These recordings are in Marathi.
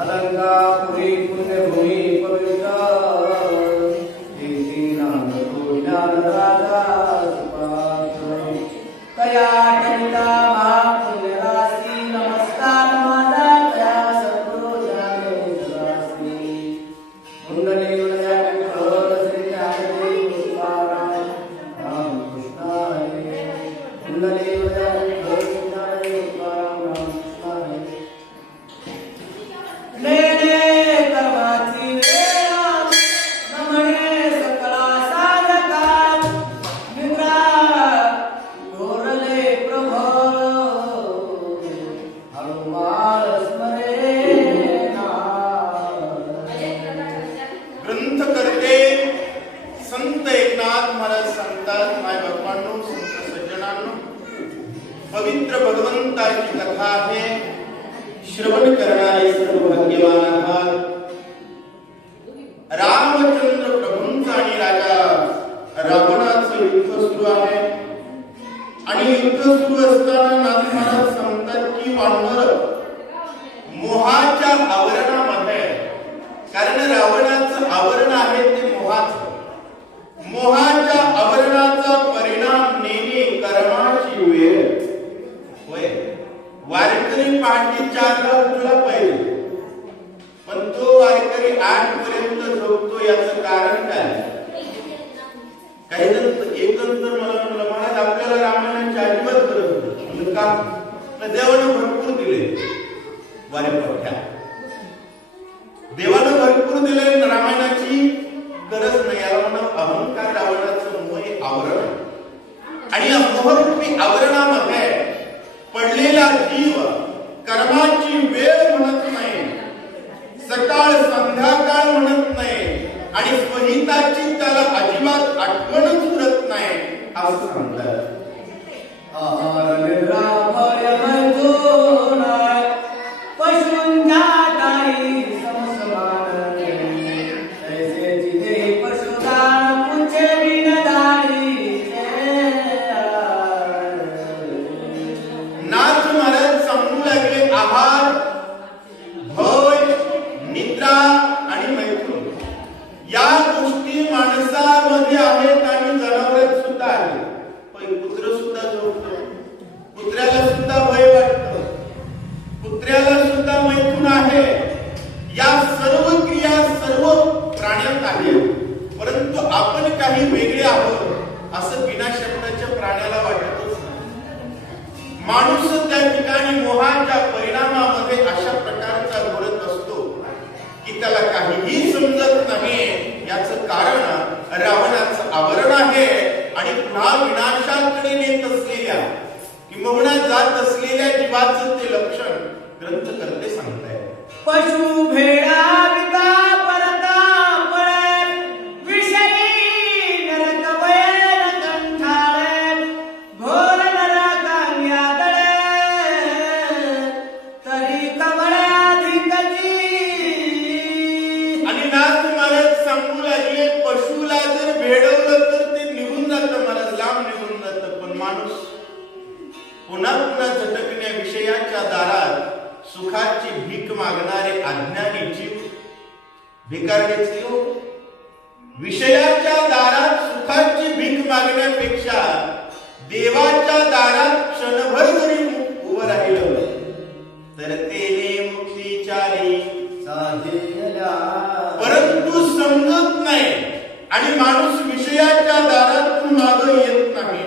अलंकापुरी पुण्यभूमी पवित्र कीर्तिनामको ज्ञानदाता सुपात्र कया टलिता महापुण्यराशी नमस्कार माझा त्या सद्गुरु ज्ञानेश्वरासी कुंडली उदया विठ्ठल श्री ज्ञानदेव तुकाराम रामकृष्ण हरी कुंडली उदया विठ्ठल श्री ज्ञानदेव तुकाराम रामकृष्ण हरी लेणे कर्माची वेळा नमणे सकळा साधका निद्रा घोरले प्रभो हनुमान स्मरेना ग्रंथकर्ते संत एकनाथ महाराज सांगतात, माय बापांनो, संत सज्जनांनो, पवित्र भगवंताची कथा आहे. श्रवण करणारे सर्व भाग्यवान आहात. रामचंद्र प्रभूंचा आणि राजा रावणाचं युद्ध सुरू आहे आणि युद्ध सुरू असताना नाथ महाराज सांगतात की वानर मोहाच्या आवरणामध्ये, कारण रावणाचं आवरण आहे ते मोहाचं, मोहाच्या आवरणाचा परिणाम नेहमी कर्माची वेळ होय. वारकरी पहाटे 4ला उठला पाहिजे, पण तो वारकरी 8 पर्यंत झोपतो. याचं कारण काय? काही जण एकंदर मला म्हणलं, महाराज आपल्याला रामायणाची अजिबात गरज नाही. का? देवानं भरपूर दिले वारीपठ्या, देवानं भरपूर दिले, रामायणाची गरज नाही. याला म्हणा अहंकार, रावणाचं मोह हे आवरण, आणि या मोहरूपी आवरणामध्ये पडलेला जीव कर्माची वेळ म्हणत नाही, सकाळ संध्याकाळ म्हणत नाही, आणि स्वहिताची त्याला अजिबात आठवणच उरत नाही असं सांगतात. आहार निद्रा भय मंजूर नाय पशूंच्या ताई समसमान ऐसे जिथे पशुदान पुंचे बिनदारी नाथ महाराज सांगू लागले, आहार, भय, निद्रा आणि मैथुन या गोष्टी माणसामध्ये आहेत आणि जनावरात सुद्धा आहेत. कुत्र सुद्धा झोपतो, कुत्र्याला सुद्धा भय वाटतं, कुत्र्याला सुद्धा मैथुन आहे. या सर्व क्रिया सर्व प्राण्यात आहेत, परंतु आपण काही वेगळे आहोत असं बिना शब्दाच्या प्राण्याला वाटतच नाही. माणूस त्या ठिकाणी मोहाच्या परिणामामध्ये अशा प्रकारचा घोरत असतो की त्याला काहीही समजत नाही. याचं कारण रावणाचं आवरण आहे आणि पुन्हा विनाशाकडे नेत असलेल्या किंबहुना जात असलेल्या जीवाचं ते लक्षण ग्रंथकर्ते सांगतायत. पशु भेडा विता परता पळे विषयी नरक वैर कंठाळे घोर नरकान्यादळे तरी कमळे अधिकची. आणि नाथ महाराज सांगू लागले, पशुला जर भेडवलं तर ते निघून जातं, महाराज लांब निघून जातं, पण माणूस पुन्हा पुन्हा झटकण्या विषयाच्या दारात सुखाची भीक मागणारे अज्ञानी जीव, भिकारडे जीव, विषयाच्या दारात सुखाची भीक मागण्यापेक्षा देवाच्या दारात क्षणभर जरी उभं राहिलं तर तेने मुक्तीचारी साधेला. परंतु समजत नाही आणि माणूस विषयाच्या दारातून मागे येत नाही.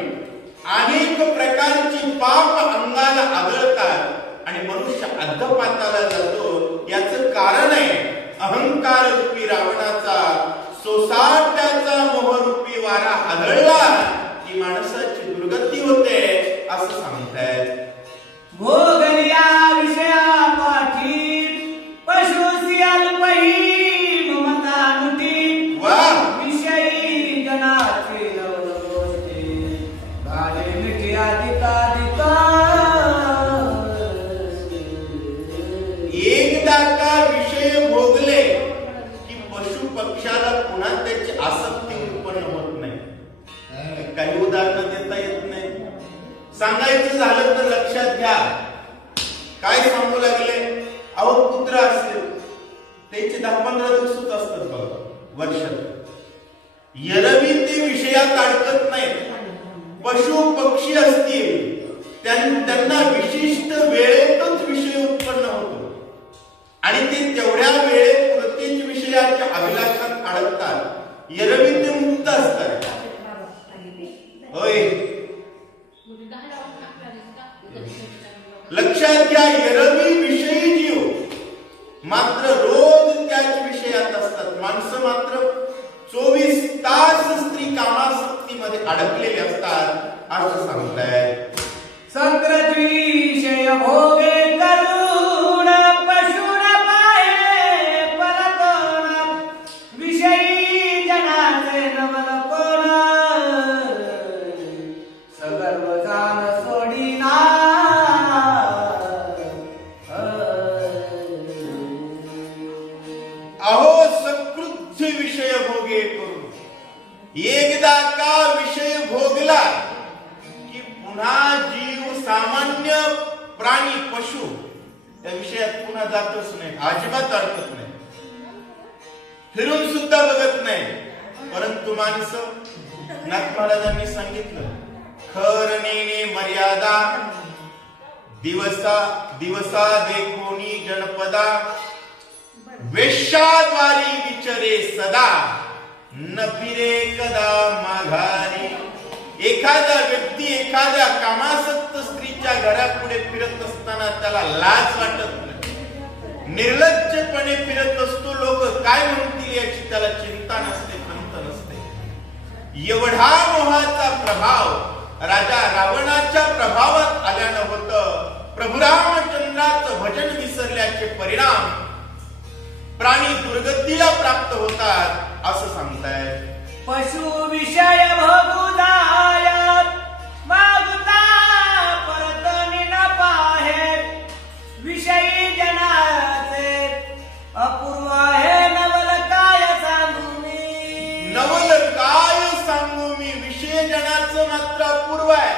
अनेक प्रकारची पाप अंगाला आदळतात आणि मनुष्य अधपाताला जातो. याचं कारण आहे अहंकार रूपी रावणाचा सोसाट्याचा मोहरूपी वारा आदळला की माणसाची दुर्गती होते असं सांगतायत. भोगल्या विषया पाठी पशुसी अल्पही ममता नुटी वा विषयी जनाचे नवनवस्ते गाणे मिठी अधिकाधिका. एकदा का विषय भोगले की पशु पक्षाला पुन्हा त्याची आसक्ती उत्पन्न होत नाही. काही उदाहरणं देता येत नाही. सांगायचं झालं तर लक्षात घ्या. काय सांगू लागले? अहो कुत्रा असेल त्याचे 10-15 दिवसच असतात बघा वर्षात. एरवी ते विषयात अडकत नाहीत. पशु पक्षी असतील त्यांना विशिष्ट वेळेतच विषय उत्पन्न होतो आणि ते तेवढ्या वेळेपुरतीच विषयाच्या अभिलाषात अडकतात. एरवी ते मुक्त असतात. होय, लक्षात घ्या, एरवी विषयी जीव मात्र रोज त्याच विषयात असतात. माणसं मात्र 24 तास स्त्री कामासक्तीमध्ये अडकलेले असतात असं सांगताय. संक्रत विषय भोगे करून पशुन पाहे परतोन विषयी जनाचे नवल कोण सगर्व जान सोडिना अहो सकृत विषय भोगे करून एकदा का विषय भोगला की पुन्हा जीव सामान्य प्राणी पशु त्या विषयात पुन्हा जातच नाही, अजिबात अडकत नाही, फिरून सुद्धा बघत नाही. परंतु माणसं, नाथ महाराजांनी सांगितलं, खरनेने मर्यादा दिवसा दिवसा देखोनी जनपदा वेश्याद्वारी विचरे सदा न फिरे कदा माघारी. एखादा व्यक्ती एखाद्या कामासक्त स्त्रीच्या घरापुढे फिरत असताना त्याला लाज वाटत नाही, निर्लज्जपणे फिरत असतो. लोक काय म्हणतील याची त्याला चिंता नसते, खंत नसते. एवढा मोहाचा प्रभाव राजा रावणाच्या प्रभावात आल्यानं होतं. प्रभू रामचंद्राचं भजन विसरल्याचे परिणाम प्राणी दुर्गतीला प्राप्त होतात असं सांगताय. पशु विषय भोगू जायत मागुता परत न पाहे विषयी जनाचे अपूर्व आहे नवल काय सांगू मी. नवल काय सांगू मी, विषय जनाचं मात्र अपूर्व आहे.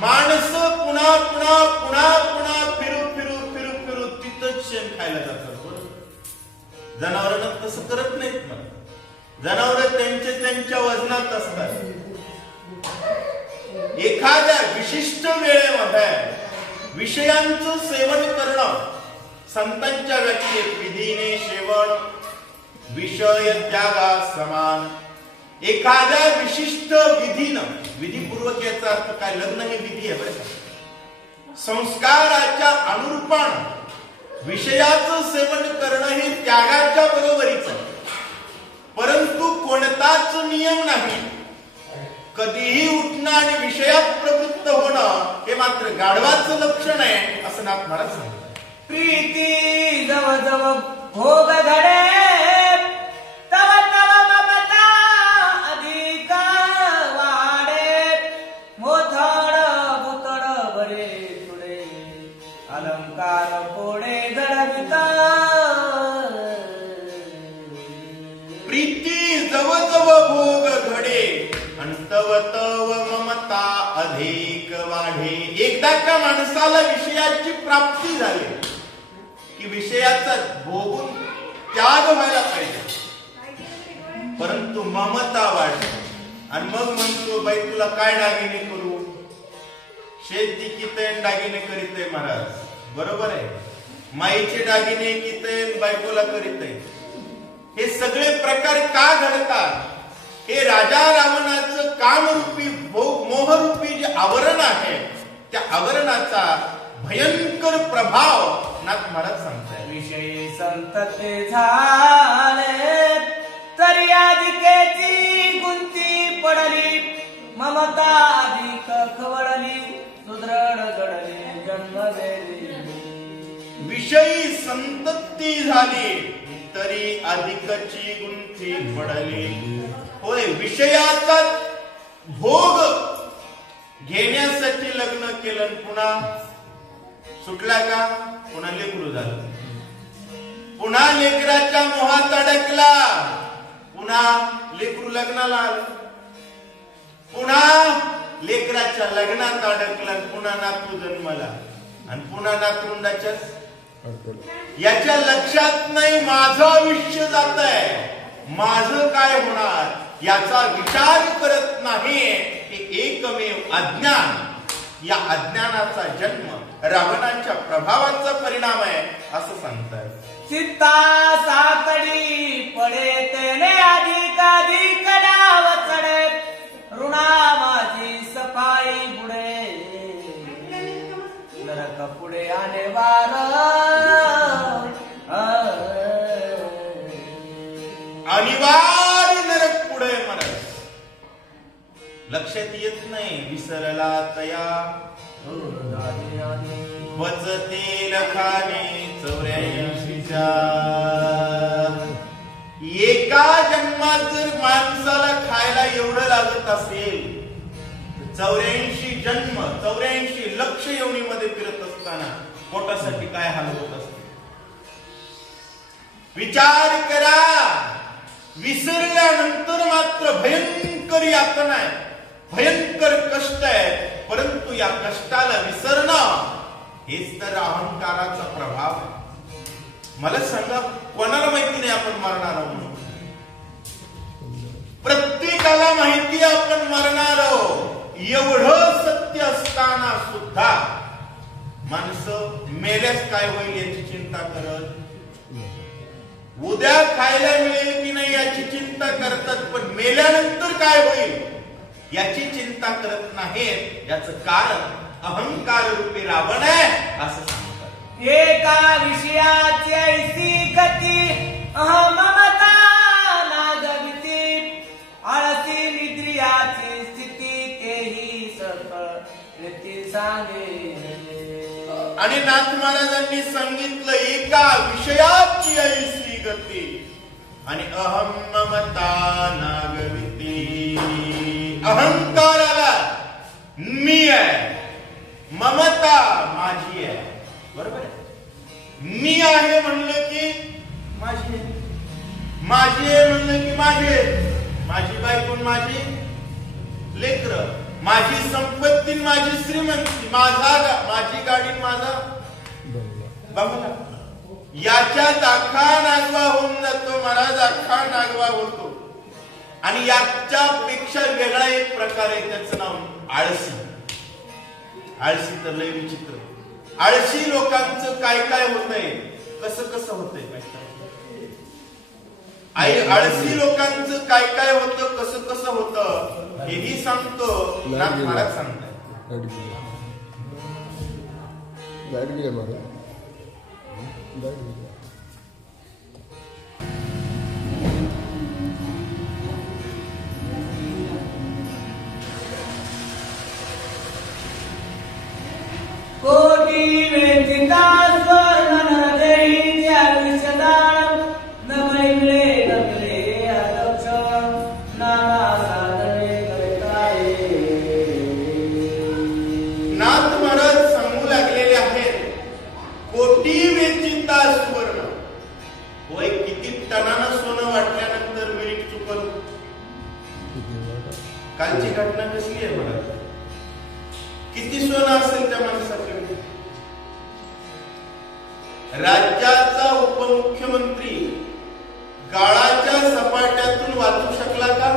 माणसं पुन्हा पुन्हा पुन्हा पुन्हा फिरू फिरू फिरू फिरू तिथंच शेण खायला जातात. जनावरांना तसं करत नाहीत. मग जनावर त्यांच्या वजनात असतात. एखाद्या विशिष्ट वेळेमध्ये विषयांचं सेवन करणं संतांच्या व्याख्येत विधीने सेवन विषय त्यागा समान. एखाद्या विशिष्ट विधीनं, विधीपूर्वक याचा अर्थ काय, लग्न हे विधी आहे बरं का. संस्काराच्या अनुरूपानं विषयाचं सेवन करणं हे त्यागाच्या बरोबरीच आहे. परंतु कोणताच नियम नाही. कधीही उठणं आणि विषयात प्रवृत्त होणं हे मात्र गाढवाचं लक्षण आहे असं नाथ महाराज सांगतात. प्रीती जव जव भोग घडे तव तव ममता अधिक वाढे मोथड भुतड बरे तुडे अलंकार पोडे घडविता. प्रीती जव जव भोग घडे अंतव तव ममता अधिक वाढे. एकदा का माणसाला विषयाची प्राप्ती झाली की विषयाचा भोगून त्याग व्हायला पाहिजे. परंतु ममता वाढते आणि मग म्हणतो, बाई तुला काय दागिने करू, शेती किती दागिने करीत आहे महाराज. बरोबर आहे, माईचे दागिने किती बायकोला करीत आहे. हे सगळे प्रकार का घडतात? हे राजा रावणाचं कामरूपी मोहरूपी जे आवरण आहे त्या आवरणाचा भयंकर प्रभाव नाथ महाराज सांगताय. विषयी संतते झाले तरी अधिकेची गुंती पडली ममता अधिक खवळली सुदृढ घडली जन्म देली. विषयी संतती झाली तरी अधिकची गुंती पडली. होय, विषयाचा भोग घेण्यासाठी लग्न केलं, पुन्हा सुटला का पुन्हा लेकरू झालं, पुन्हा लेकराच्या मोहात अडकला, पुन्हा लेकरू लग्नाला आलं, पुन्हा लेकराच्या लग्नात अडकला, पुन्हा नातू जन्माला आणि पुन्हा नातरुंडाच्या याच्या लक्षात नाही माझं आयुष्य जात आहे, माझं काय होणार याचा विचार करत नाही. हे एकमेव अज्ञान, या अज्ञानाचा जन्म रावणाच्या प्रभावाचा परिणाम आहे असं सांगतात. चित्ता साकडी पडे तेने अधिक डाव चढे, ऋणा माझी सफाई बुडे, नरक पुढे आले वार, अनिवार्य नरक पुढे मनस. लक्षात येत नाही विसरला तया, वचते लखाने 84च्या. एका जन्मात जर माणसाला खायला एवढं लागत असेल, 84 जन्म 84 लक्ष योनीमध्ये फिरत असताना पोटासाठी काय हाल होत असते विचार करा. विसरल्यानंतर मात्र भयंकर यातना आहे, भयंकर कष्ट आहे. परंतु या कष्टाला विसरणं हेच तर अहंकाराचा प्रभाव आहे. मला सांगा, कोणाला माहिती नाही आपण मरणार आहोत म्हणून? प्रत्येकाला माहिती आपण मरणार आहोत. एवढं सत्य असताना सुद्धा माणसं मेल्यास काय होईल याची चिंता करत, उद्या खायला मिळेल की नाही याची चिंता करतात, पण मेल्यानंतर काय होईल याची चिंता करत नाहीत. याचं कारण अहंकार रूपी रावण आहे असं सांगतात. एका विषयाची ऐसी गती, अहममता नागविती, आळसी निद्रियाची स्थिती, तेही सकळ रीती सांगे. आणि नाथ महाराजांनी सांगितलं एका विषयाची ऐसी गती आणि अहममता नागविती. अहंकाराला मी आहे, ममता माझी आहे. बरोबर आहे. मी आहे म्हणलं की माझी आहे, माझी आहे म्हणलं की माझे, माझी बायको माझी लेकर, माझी संपत्ती माझी श्रीमंती, माझी गाडी माझा बंगला. याच्यात अख्खा नागवा होऊन जातो महाराज, अख्खा नागवा होतो. आणि याच्यापेक्षा वेगळा एक प्रकार आहे, त्याचं नाव आळशी. आळशी तर लय विचित्र. आळशी लोकांचं काय काय होतंय, कसं कसं होतंय, आळशी लोकांचं काय काय होतं, कसं कसं होतं हेही सांगतो नाथ महाराज सांगतात. कोटी वेचिता स्वर्ण नरदेही विषदान, न मिळे न मिळे अदक्ष, नाना साधने करताये. नाथ महाराज सांगू लागलेले आहेत, कोटी वेचिता सुवर्ण. होय, किती टनानं सोनं वाटल्यानंतर मिनिट चुकल. कालची घटना कसली आहे महाराज? किती सोनं असेल त्या माणसाकडे? राज्याचा उपमुख्यमंत्री गाळाच्या सपाट्यातून वाचू शकला का?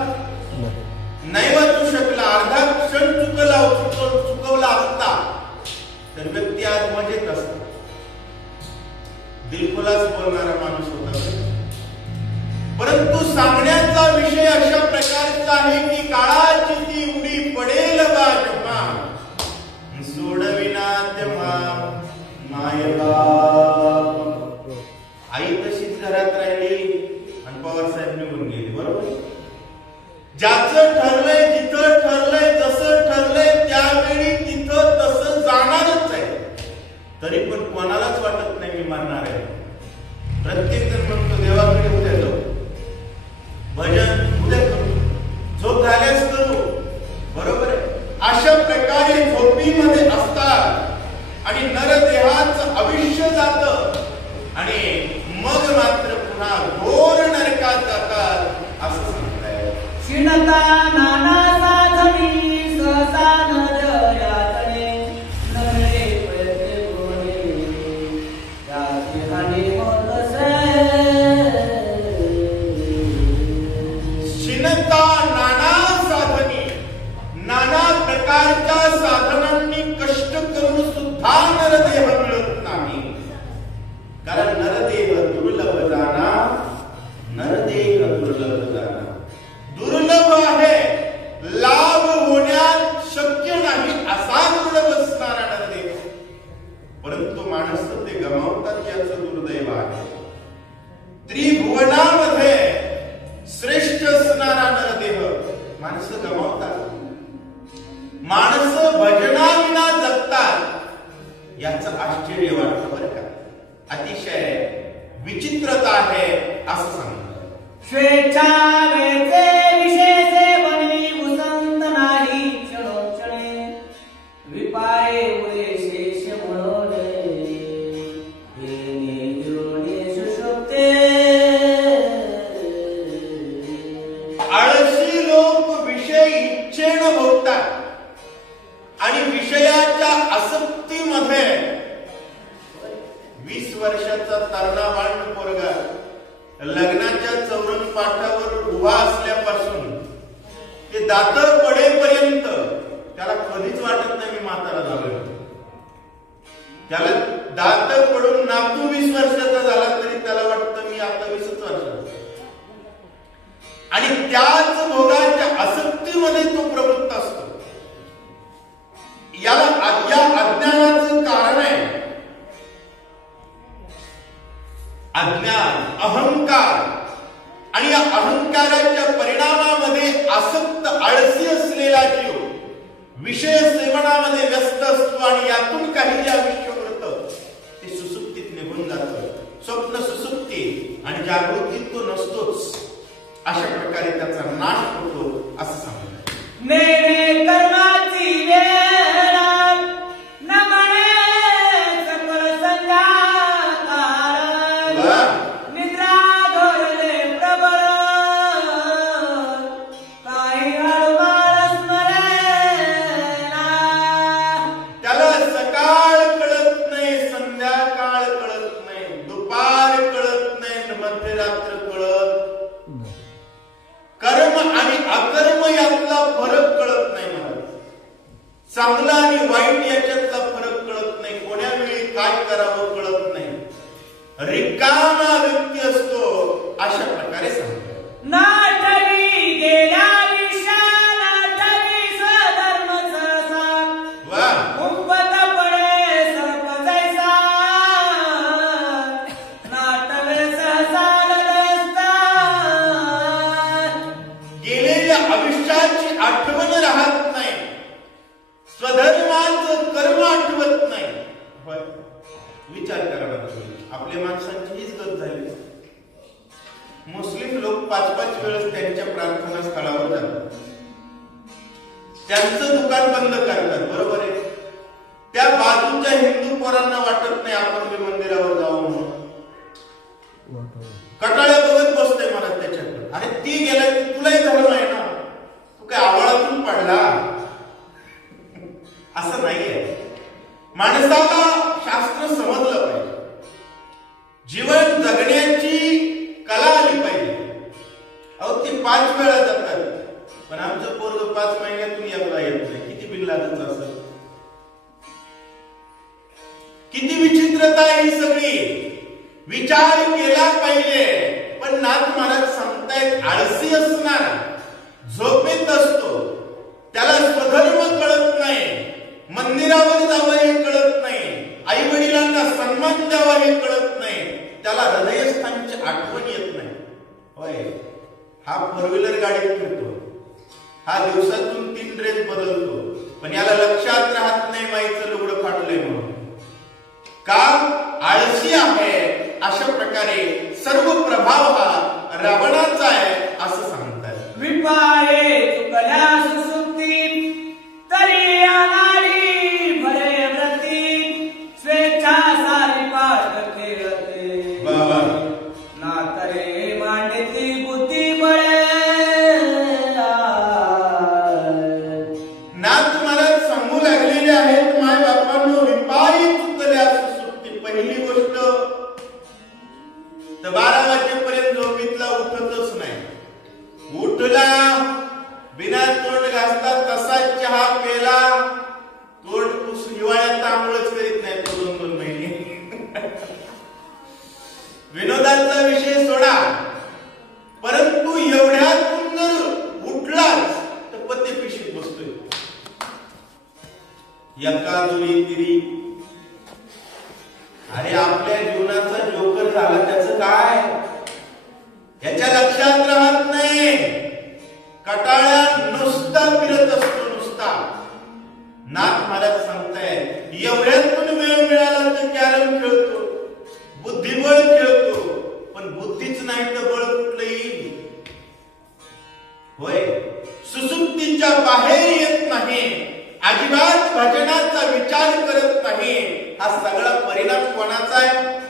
नाही वाचू शकला. अर्धा क्षण चुकवला असता तर व्यक्ती आज मजेत असता. दिलखुलास बोलणारा माणूस होता. परंतु सांगण्याचा विषय अशा प्रकारचा आहे की काळाची ती उडी पडेल बा जेव्हा, सोडविना तेव्हा मायबाप. आई तशीच घरात राहिली आणि पवार साहेब निघून गेले. बरोबर. ज्याचं ठरलंय, जिथं ठरलंय, जसं ठरलंय त्यावेळी तिथं तसं जाणारच आहे. तरी पण कोणालाच वाटत नाही मी मरणार आहे. प्रत्येक जण म्हणतो देवाकडे उद्या जाऊ, भजन उद्या करू, झोप झाल्यास करू. बरोबर आहे. अशा प्रकारे झोपीमध्ये असतात आणि नरदेहाचं आयुष्य जातं आणि मग मात्र पुन्हा घोर नरकात जातात असं सांगताय. क्षीणता नाना साधनी सहसा न जयातने, न मिळे प्रयत्न कोणी, त्या कारण नरदेह दुर्लभ जाना, नरदेह दुर्लभ जाना. दुर्लभ आहे, लाभ होण्यात शक्य नाही असा दुर्लभ असणारा नरदेह. परंतु माणसं ते गमावतात याचं दुर्दैव आहे. त्रिभुवनामध्ये श्रेष्ठ असणारा नरदेह माणसं गमावतात. माणसं भजनाविना जगतात याचं आश्चर्य वाटतं बरं का. अतिशय विचित्रता आहे असं सांगतात. स्वेच्छावेचे विशेषे बनवी उसंत नाही क्षणोक्षणे विपाये उरे शेष म्हणून हे निर्गुणे सुषुप्ते. आळशी लोक विषय इच्छेनं भोगतात आणि विषयाच्या आसक्तीमध्ये 20 वर्षाचा तरुणाबाळ पोरगा लग्नाच्या चौरंग पाठावर उभा असल्यापासून ते दात पडेपर्यंत त्याला कधीच वाटत नाही मी म्हातारा झालोय. त्याला दात पडून नातू 20 वर्षाचा झाला तरी त्याला वाटतं मी आता 20च वर्षाचा. आणि त्याच भोगाच्या आसक्तीमध्ये तो प्रवृत्त असतो. याला या अज्ञानाचं कारण आहे. अज्ञान, अहंकार, आणि या अहंकाराच्या परिणामामध्ये आसक्त आळसी असलेला जीव विषय सेवनामध्ये व्यस्त असतो आणि यातून काही जे आयुष्य घडतं ते सुसुप्तीत निघून जातं. स्वप्न सुसुप्ती आणि जागृतीत तो नसतोच. अशा प्रकारे त्याचा नाश होतो असं सांगतात. नेणे कर्माची वेळ न म्हणे सकळ संध्याकाळ निद्रा धोरले प्रबळ काही हळूमाळ स्मरेना. त्याला सकाळ कळत नाही, संध्याकाळ कळत नाही, दुपार कळत नाही, मध्यरात्र कळत. कर्म आणि अकर्म यातला फरक कळत नाही मला. चांगला आणि वाईट याच्यातला फरक कळत नाही. कोण्या वेळी काय करावं कळत नाही. रिकामा व्यक्ती असतो अशा प्रकारे सांगतात. नाटली गेल्या विषा नाटली स्वधर्म सहसा वा मुंबत पडे सर्प जैसा नाटवे सहसा लदस्ता. गेलेल्या आयुष्याची आठवण राहत नाही, स्वधर्माचं कर्म आठवत नाही. विचार करा आपल्या माणसांची हीच गत झाली. मुस्लिम लोक 5-5 वेळेस त्यांच्या प्रार्थना स्थळावर जातात. त्यांचं दुकान बंद करतात, बरोबर आहे. त्या बाजूच्या हिंदू पोरांना वाटत नाही आपण बी मंदिरावर जाऊ म्हणून. कटाळ्या बघत बसतोय मला त्याच्याकडे. अरे ती गेला तुलाही धर्म आहे ना, तू काय आवळातून पडला असं नाहीये. माणसाला शास्त्र समजलं पाहिजे. जीवन जगण्याची कला आली पाहिजे. अहो ते 5 वेळा जातात, पण आमचं पोरग 5 महिन्यातून एकदा येत नाही. किती बिल लागत असं. किती विचित्रता आहे ही सगळी. विचार केला पाहिजे. पण नाथ महाराज सांगतायत आळसी असणारा झोपेत असतो, त्याला स्वधर्म कळत नाही, मंदिरावर जावं हे कळत नाही, आई वडिलांना सन्मान द्यावा हे कळत नाही, त्याला हृदयस्थानची आठवण येत नाही. होय, हा 4 व्हीलर गाडीत फिरतो, हा दिवसातून 3 ड्रेस बदलतो, पण याला लक्षात राहत नाही माईचं लुगडं फाटलंय म्हणून. का? आळशी आहे. अशा प्रकारे सर्व प्रभाव हा रावणाचा आहे असं सांगतात. विपाये चुकल्या सुसुप्ती तरी अनाडी भरे व्रती स्वेच्छा सारी पाठ खेळते. बाबा ना तरे मांडती बुद्धी बळे. नाथ महाराज सांगू लागलेले आहेत माय बापांनो, विपायी चुकल्या सुसुप्ती. पहिली गोष्ट तर 12 वाजेपर्यंत झोपीतला उठतच नाही. उठला बिना तोंड घासता तसा चहा पेला, तोंड पुसून हिवाळ्यात आंघोळच करीत नाही तो 2-2 महिने. लग्नाचा विषय सोडा, परंतु एवढ्यातून जर उठलाच तर पती पिशीत बसतोय. एका दुरी तिरी. अरे आपल्या जीवनाचा जोकर झाला त्याचं काय? याच्या लक्षात राहत नाही. कटाळ्या नुसता फिरत असतो, नुसता. नाथ महाराज सांगताय एवढ्यातून वेळ मिळाला तर कॅरम खेळतो, बुद्धिबळ खेळतो, पण बुद्धीच नाही तर बळ कुठलं येईल? होय, सुसुप्तीच्या बाहेर येत नाही, अजिबात भजनाचा विचार करत नाही. हा सगळा परिणाम कोणाचा आहे?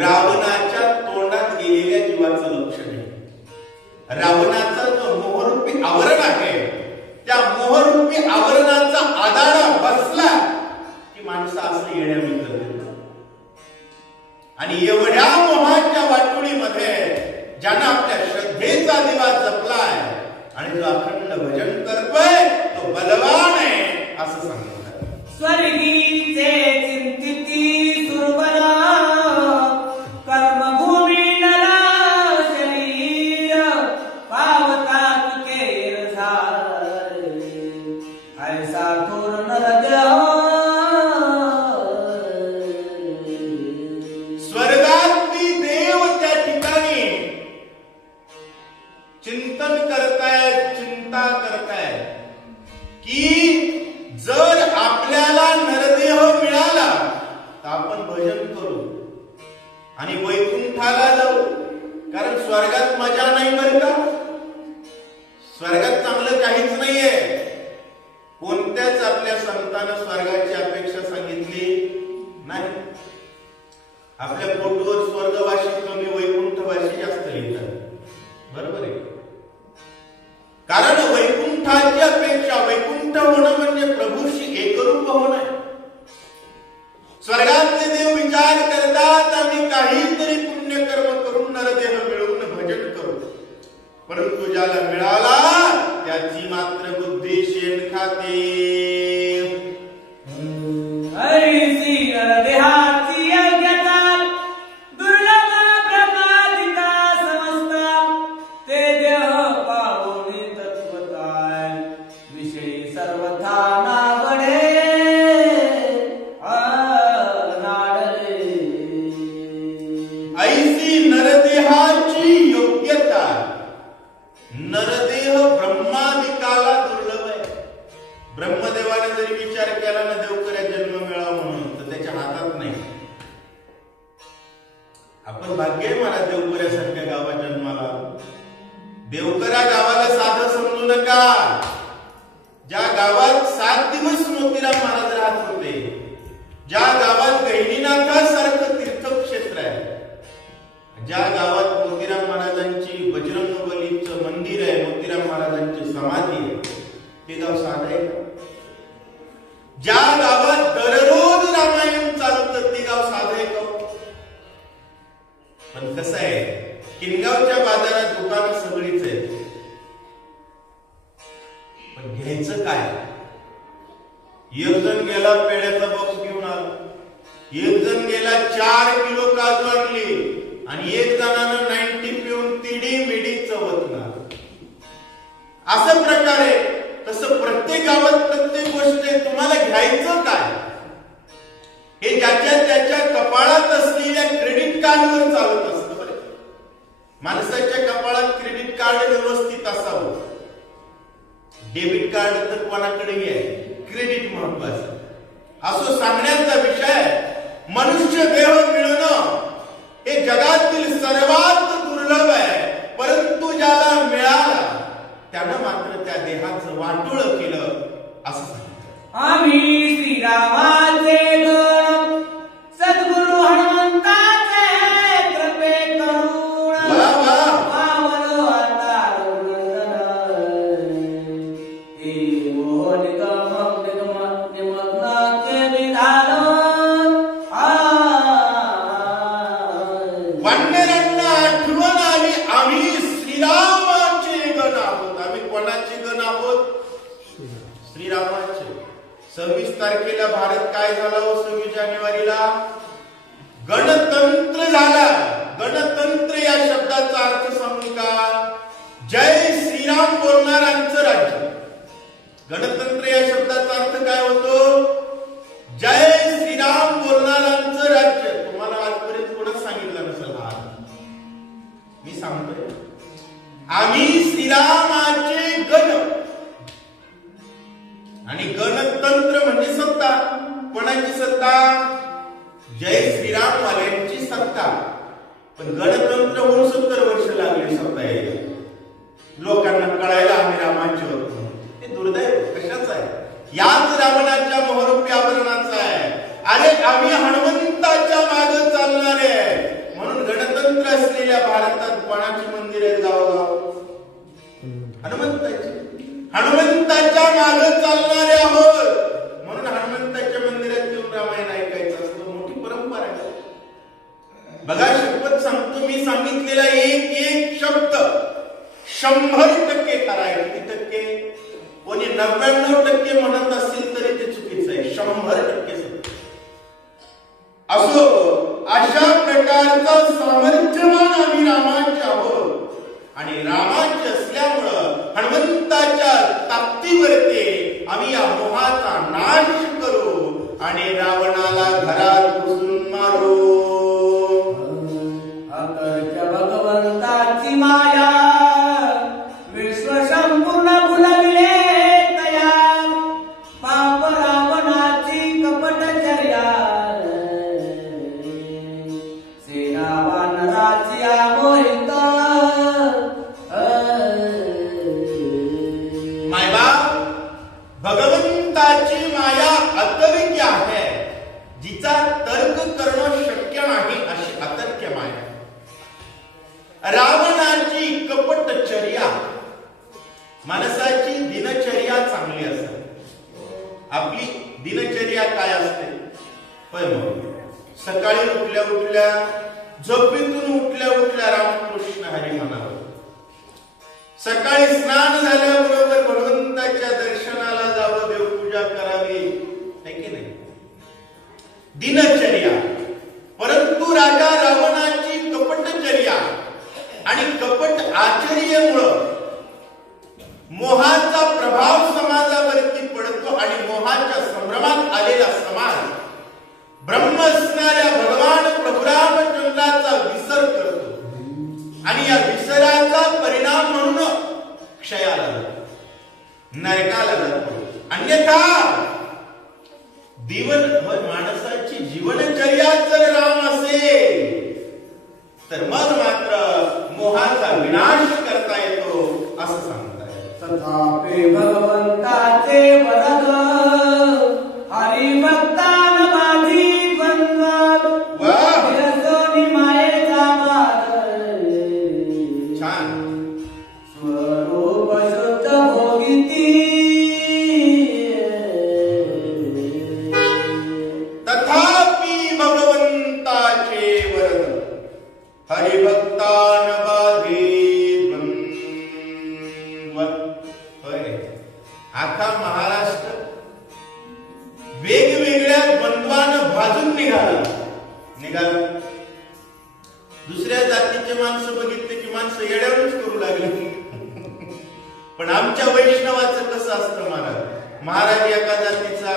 रावणाच्या तोंडात गेलेल्या जीवाचं लक्षण आहे. रावणाचा जो मोहरूपी आवरण आहे, त्या मोहरूपी आवरणाचा आदाडा बसला की माणसं असं येण्यावी करतात. आणि एवढ्या मोहाच्या वाटोळीमध्ये ज्यानं आपल्या श्रद्धेचा दिवा जपलाय आणि जो अखंड भजन करतोय तो बलवान आहे असं सांगतात. स्वर्गीचे चिंतिती सुरबला कर्मभूमी नरा शरीर पावता तुके झाले ऐसा थोर नरदेह. स्वर्गातली देव त्या ठिकाणी चिंतन करतायत, चिंता करतायत की जर आपल्याला नरदेह मिळाला तर आपण भजन करू आणि वैकुंठाला जाऊ. कारण स्वर्गात मजा नाही बरं का. स्वर्गात चांगलं काहीच नाहीये. कोणत्याच आपल्या संतानं स्वर्गाची अपेक्षा सांगितली नाही. आपल्या फोटोवर स्वर्गवासी कमी, वैकुंठवासी जास्त लिहितात. बरोबर आहे. कारण वैकुंठाची अपेक्षा, वैकुंठ होणं म्हणजे प्रभूशी एकरूप होणं. स्वर्गातले देव विचार करतात आम्ही काहीतरी पुण्यकर्म करून नरदेह मिळवून भजन करू, परंतु ज्याला मिळाला त्याची मात्र बुद्धी शेण खाते. ऐसी नरदेहाची योग्यता दुर्लभ प्रमादिता समजता ते देह पाहुणे तत्वताय विषयी सर्वथा नावडे नाडले. ऐसी नरदेहाची योग्यता. नरदेह ब्रह्मादिकाला दुर्लभ आहे. ब्रह्मदेवाने जरी विचार केला ना देवकऱ्या जन्म मिळावा म्हणून तर त्याच्या हातात नाही. आपण भाग्य आहे मला देवकऱ्यासारख्या गावात जन्माला. देवकरा गावाला साधं समजू नका. ज्या गावात 7 दिवस मोतीराम महाराज राहत होते, ज्या गावात गहिनीनाथासारखं तीर्थक्षेत्र आहे, ज्या गावात मोतीराम महाराजांची बजरंगबलीचं मंदिर आहे, मोतीराम महाराजांची समाधी आहे, ते गाव साधं आहे का? ज्या गावात दररोज रामायण चालतं ते गाव साधं आहे का? पण कसं आहे, किनगावच्या बाजारात दुकानं सगळीच आहेत, पण घ्यायचं काय? एक जण गेला पेड्याचा बॉक्स घेऊन आला, एक जण गेला 4 किलो काजू आणली आणि एक जणानं 90 पिऊन तिडी मिडी चवतणार. असं प्रकारे तसं प्रत्येक गावात प्रत्येक गोष्ट आहे. तुम्हाला घ्यायचं काय हे ज्याच्या त्याच्या कपाळात असलेल्या क्रेडिट कार्डवर चालत असतं. बरं, माणसाच्या कपाळात क्रेडिट कार्ड व्यवस्थित असावं. डेबिट कार्ड तर कोणाकडेही आहे, क्रेडिट महत्वाचं. असं सांगण्याचा विषय मनुष्य देह मिळणं हे जगातील सर्वात दुर्लभ आहे, परंतु ज्याला मिळाला त्यानं मात्र त्या देहाचं वाटोळं केलं असं सांगितलं. आम्ही श्रीरामाचे गण सद्गुरु हनुमंताचे कृपे करुण पावलो आता हे मोह निमग्नाचे विधान वानरांना आठवण आली आम्ही श्रीरामाचे गण आहोत. आम्ही कोणाचे गण आहोत? श्रीरामाचे. 26 तारखेला भारत काय झाला हो? 26 जानेवारीला गणतंत्र झाला. शब्दाचा अर्थ सांगू का? जय श्रीराम बोलणाऱ्यांचं राज्य. गणतंत्र या शब्दाचा अर्थ काय होतो? जय श्रीराम बोलणाऱ्यांचं राज्य. तुम्हाला आजपर्यंत कोणच सांगितलं नसेल. हा मी सांगतोय, आम्ही श्रीरामाचे गण. आणि गणतंत्र म्हणजे सत्ता. कोणाची सत्ता? जय श्रीराम वाल्यांची सत्ता. पण गणतंत्र होऊन 70 वर्ष लागली सत्ता यायला. लोकांना कळायला आम्ही रामाचे होतो. हे दुर्दैव कशाचं आहे? याच रावणाच्या मोहरूपी आवरणाचं आहे. अरे आम्ही हनुमंताच्या मागे चालणारे आहे. म्हणून गणतंत्र असलेल्या भारतात कोणाची मंदिर आहेत गावोगाव? हनुमंताची. हनुमंताच्या मागे चालणारे आहोत म्हणून हनुमंताच्या मंदिरात येऊन रामायण ऐकायचं असतं. मोठी परंपरा आहे. बघा, शपथ सांगतो, मी सांगितलेला एक एक शब्द 100% खरा आहे. किती टक्के? कोणी 99% म्हणत असेल तरी ते चुकीचं आहे. 100% सत्य. असो, अशा प्रकारचा सामर्थ्यवान आम्ही रामाचे आहोत. आणि रामाचे असल्यामुळं हनुमंताच्या ताकदीवरती आम्ही या मोहाचा नाश करू आणि रावणाला घरात घुसून मारू. भगवंताची माया विश्व संपूर्ण भुलविले तया. पाप रावणाची कपटचर्या सेना वानराची आमोहित. भगवंताची माया अतर्क्य आहे. जिचा तर्क करणं शक्य नाही अशी अतर्क्य माया. रावणाची कपटचर्या. माणसाची दिनचर्या चांगली असते. आपली दिनचर्या काय असते? सकाळी उठल्या उठल्या, झोपेतून उठल्या उठल्या रामकृष्ण हरी म्हणावं. सकाळी स्नान झाल्याबरोबर भगवंताच्या दर्शनाला जावं, देवपूजा करावी, है की नाही? दिनचर्या. परंतु राजा रावणाची कपटचर्या आणि कपट आचर्येमुळं मोहाचा प्रभाव समाजावरती पडतो आणि मोहाच्या संभ्रमात आलेला समाज ब्रह्म असणाऱ्या भगवान प्रभू रामचंद्राचा विसर करतो. आणि या विसराचा परिणाम म्हणून क्षयाला जातो, नरकाला जातो. अन्यथा माणसाची जीवनचर्या जर राम असेल तर मग मात्र मोहाचा विनाश करता येतो असं सांगताय. तथापि भगवंताचे वरद हरिभक्तान माझी द्वंद्व. विरसोनी मायेचा वाद. छान. स्वरूप शुद्ध भोगिती. तथापि भगवंताचे वरद हरिभक्तान बाधे द्वंद्व. आखा महाराष्ट्र वेगवेगळ्या द्वंद्वानं भाजून निघाला. दुसऱ्या जातीचे माणसं बघितले की माणसं येड्यावरच करू लागले. पण आमच्या वैष्णवाचं कसं असतं महाराज? महाराज एका जातीचा,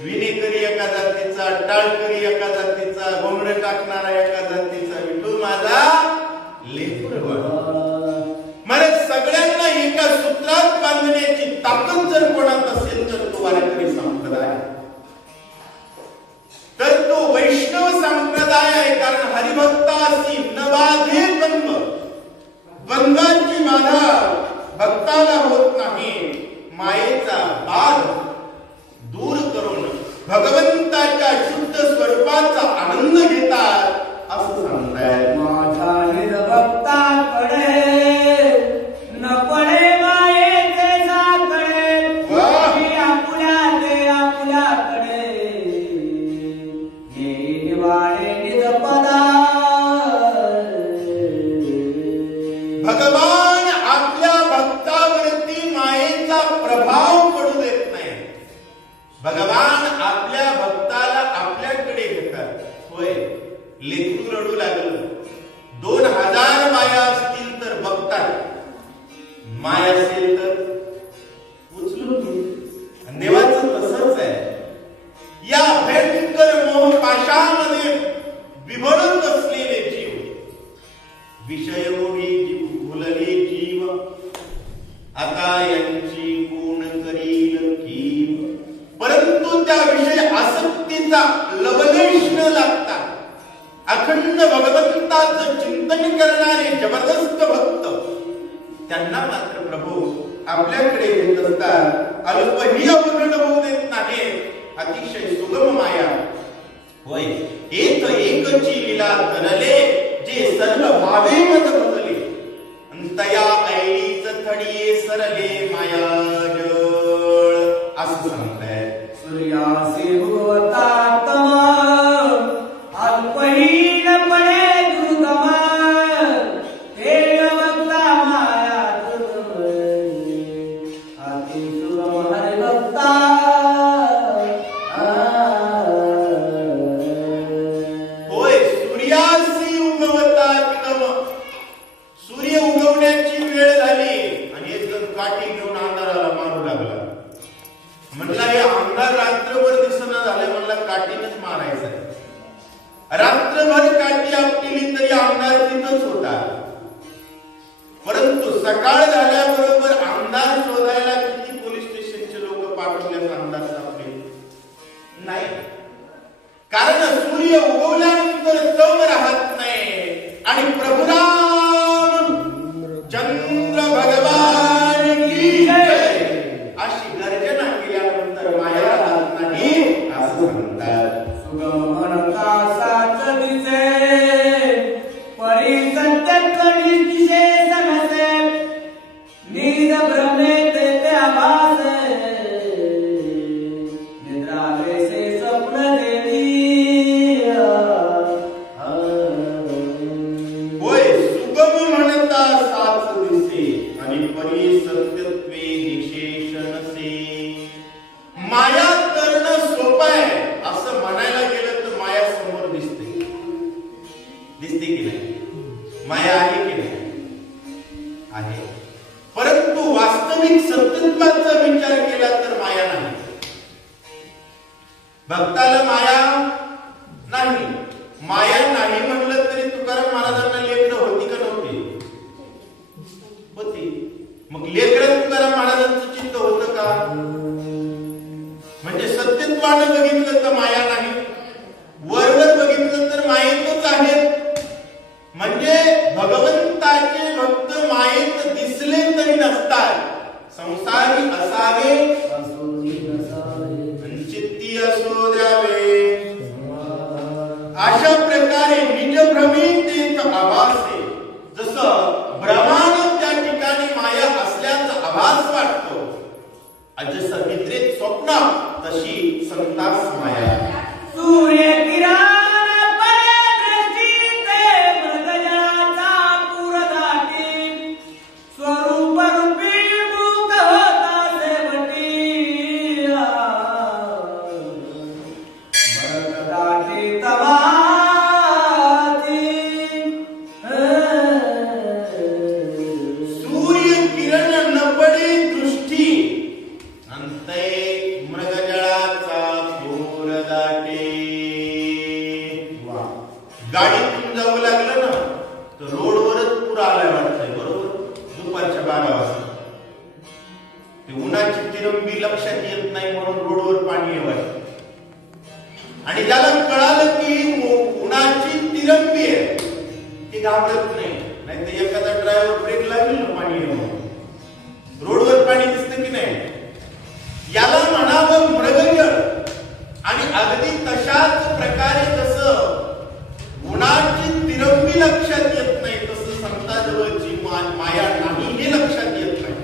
विनेकरी एका जातीचा, टाळकरी एका जातीचा, घोंगडे टाकणारा एका जातीचा, विठू माझा लेकूर. मला सगळ्यांना एका सूत्रात बांधण्याची ताकद जर कोणात असेल तर तो वारकरी संप्रदाय, तर तो वैष्णव संप्रदाय आहे. कारण हरिभक्तासी न बाधे द्वंद्व. द्वंद्वाची बाधा भक्ताला होत नाही. मायेचा बाध दूर करून भगवंताच्या शुद्ध स्वरूपाचा आनंद घेतात असं सांगताय. माझा हरिभक्ताकडे न पडे मायेचे साकडे. आपुल्या आपुल्याकडे निवाडे निजपदा. भगवान आपल्या भक्तावरती मायेचा प्रभाव पडू देत नाही. भगवान आपल्या भक्ताला आपल्याकडे घेतात. होय, लेकरू रडू लागलं, 2000 बाया माय असेल तर उचलून घे. आणि देवाचं तसंच आहे. या भयंकर मोह पाशामध्ये विभळत असलेले जीव, विषयोगी भुलले जीव, आता यांची कोण करील कीव. परंतु त्या विषय आसक्तीचा लवलेश न लागता अखंड भगवंताचं चिंतन करणारे जबरदस्त भक्त, त्यांना मात्र प्रभू आपल्याकडे घेत असतात. अल्पही अवघड होऊ देत नाही. अतिशय सुगम माया होय. एक एकची लीला करले, जे सर्व भावे मत बदले. तया ऐलीच थडिये सरले माया जळ. असं सांगताय. सूर्यासी भुवतात्म अल्पहीन पडे दुर्गम, ते भक्ता माया दुर्गम, अति सुगम हरिभक्ता. होय, सूर्यासी उगवतात्म. सूर्य उगवण्याची वेळ झाली आणि एक जण काठी घेऊन अंधाराला मारू लागला. म्हटला हे अंधार रात्रभर दिसना झाले, म्हणला काठीनच मारायचं. रात्रभर काठी आपली तरी अंधार तिथंच होता. परंतु सकाळ झाल्याबरोबर अंधार शोधायला किती पोलीस स्टेशनचे लोक पाठवले, अंधार सापडले नाही. कारण सूर्य उगवल्यानंतर तम राहत नाही. आणि प्रभुराम चंद्र भगवान की जय अशी गर्जना केल्यानंतर माया राहत नाही, असं म्हणतात. सुगम म्हणता साच दिसे, परी सत्य कडी दिशे सनसे, निज भ्रमे तेथे आभासे, निद्रावे से स्वप्न देवी. होय, सुगम म्हणता साच दिसे आणि परी सत्यत्वे निशेष नसे. माया करणं सोपं आहे असं म्हणायला गेलं तर माया समोर दिसते. दिसते की नाही? माया आहे की नाही? आहे. परंतु वास्तविक सत्यत्वाचा विचार केला तर माया नाही. भक्ताला माया नाही. माया नाही म्हणलं तरी तुकाराम महाराजांना लेकरं होती का नव्हती? होती. मग लेकरं तुकाराम महाराजांचं चित्त होतं का? म्हणजे सत्यत्वानं बघितलं तर माया नाही, वरवर बघितलं तर मायेतच आहेत. म्हणजे भगवंताचे भक्त मायेत दिसले तरी नसतात. संसारी असावे, चित्ती असो द्यावे. अशा प्रकारे निजभ्रमितेत आभासे. जसं भ्रमानं त्या ठिकाणी माया असल्याचा आभास वाटतो, जसं निद्रेत स्वप्न तशी संतास माया. सूर्य किरण पडे दृष्टीते, मृगजळाचा पूर दाटी, स्वरूप रूपी मुख होता सेवटी. भरत दाटी तवाती, सूर्य किरण न पडे दृष्टी, अंतै मृगजळाचा पूर दाटे. गाडीतून जावं लागलं ना तर रोडवरच पूर आलाय वाटतंय. बरोबर, दुपारच्या 12 वाजता. ते उन्हाची तिरंबी लक्षात येत नाही म्हणून रोडवर पाणी येवायचं. आणि ज्याला कळालं की उन्हाची तिरंबी आहे ते घाबरत नाही. नाहीतर एखादा ड्रायव्हर ब्रेक लागेल ना पाणी येऊन. रोडवर पाणी दिसतं की नाही? याला म्हणावं मृगजळ. आणि अगदी तशाच प्रकारे जसं उन्हाची तिरंबी लक्षात येत नाही, तसं संताजवळची माया नाही हे लक्षात येत नाही.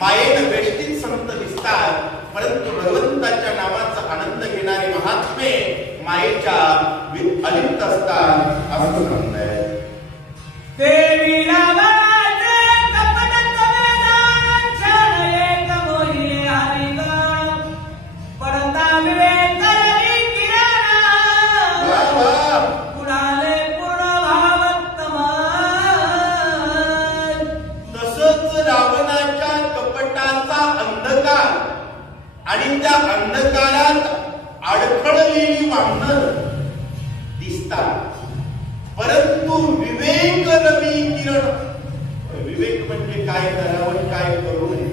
मायेनं वेष्टीत संत दिसतात, परंतु भगवंताच्या नावाचा आनंद घेणारे महात्मे मायेच्या अलिप्त असतात, असं सांगताय. देवी रामाचे कपट संवेदन, क्षण एक मोहिनी हरिगण, पडता विवेक करी किरण, कुणाले पूर्ण भावत्तम. तसंच रावणाची विवेक रवी किरण. विवेक म्हणजे काय करावं काय करू नये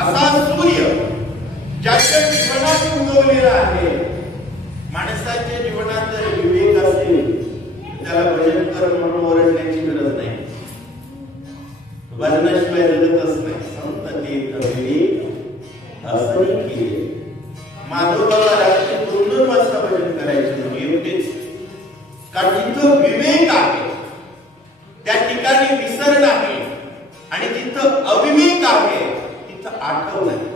असा सूर्य ज्याच्या जीवनात उगवलेला आहे. माणसाच्या जीवनात जर विवेक असेल त्याला भजन कर म्हणून ओरडण्याची गरज नाही. भजनाशिवाय जगतच नाही. संतते विवेक असं केले. माधवबाबा रात्री 2 वाजता भजन करायचे म्हणून एकटेच. कारण तिथं विवेक आहे, त्या ठिकाणी विसर नाही. आणि जिथं अविवेक आहे तिथं आठव नाही.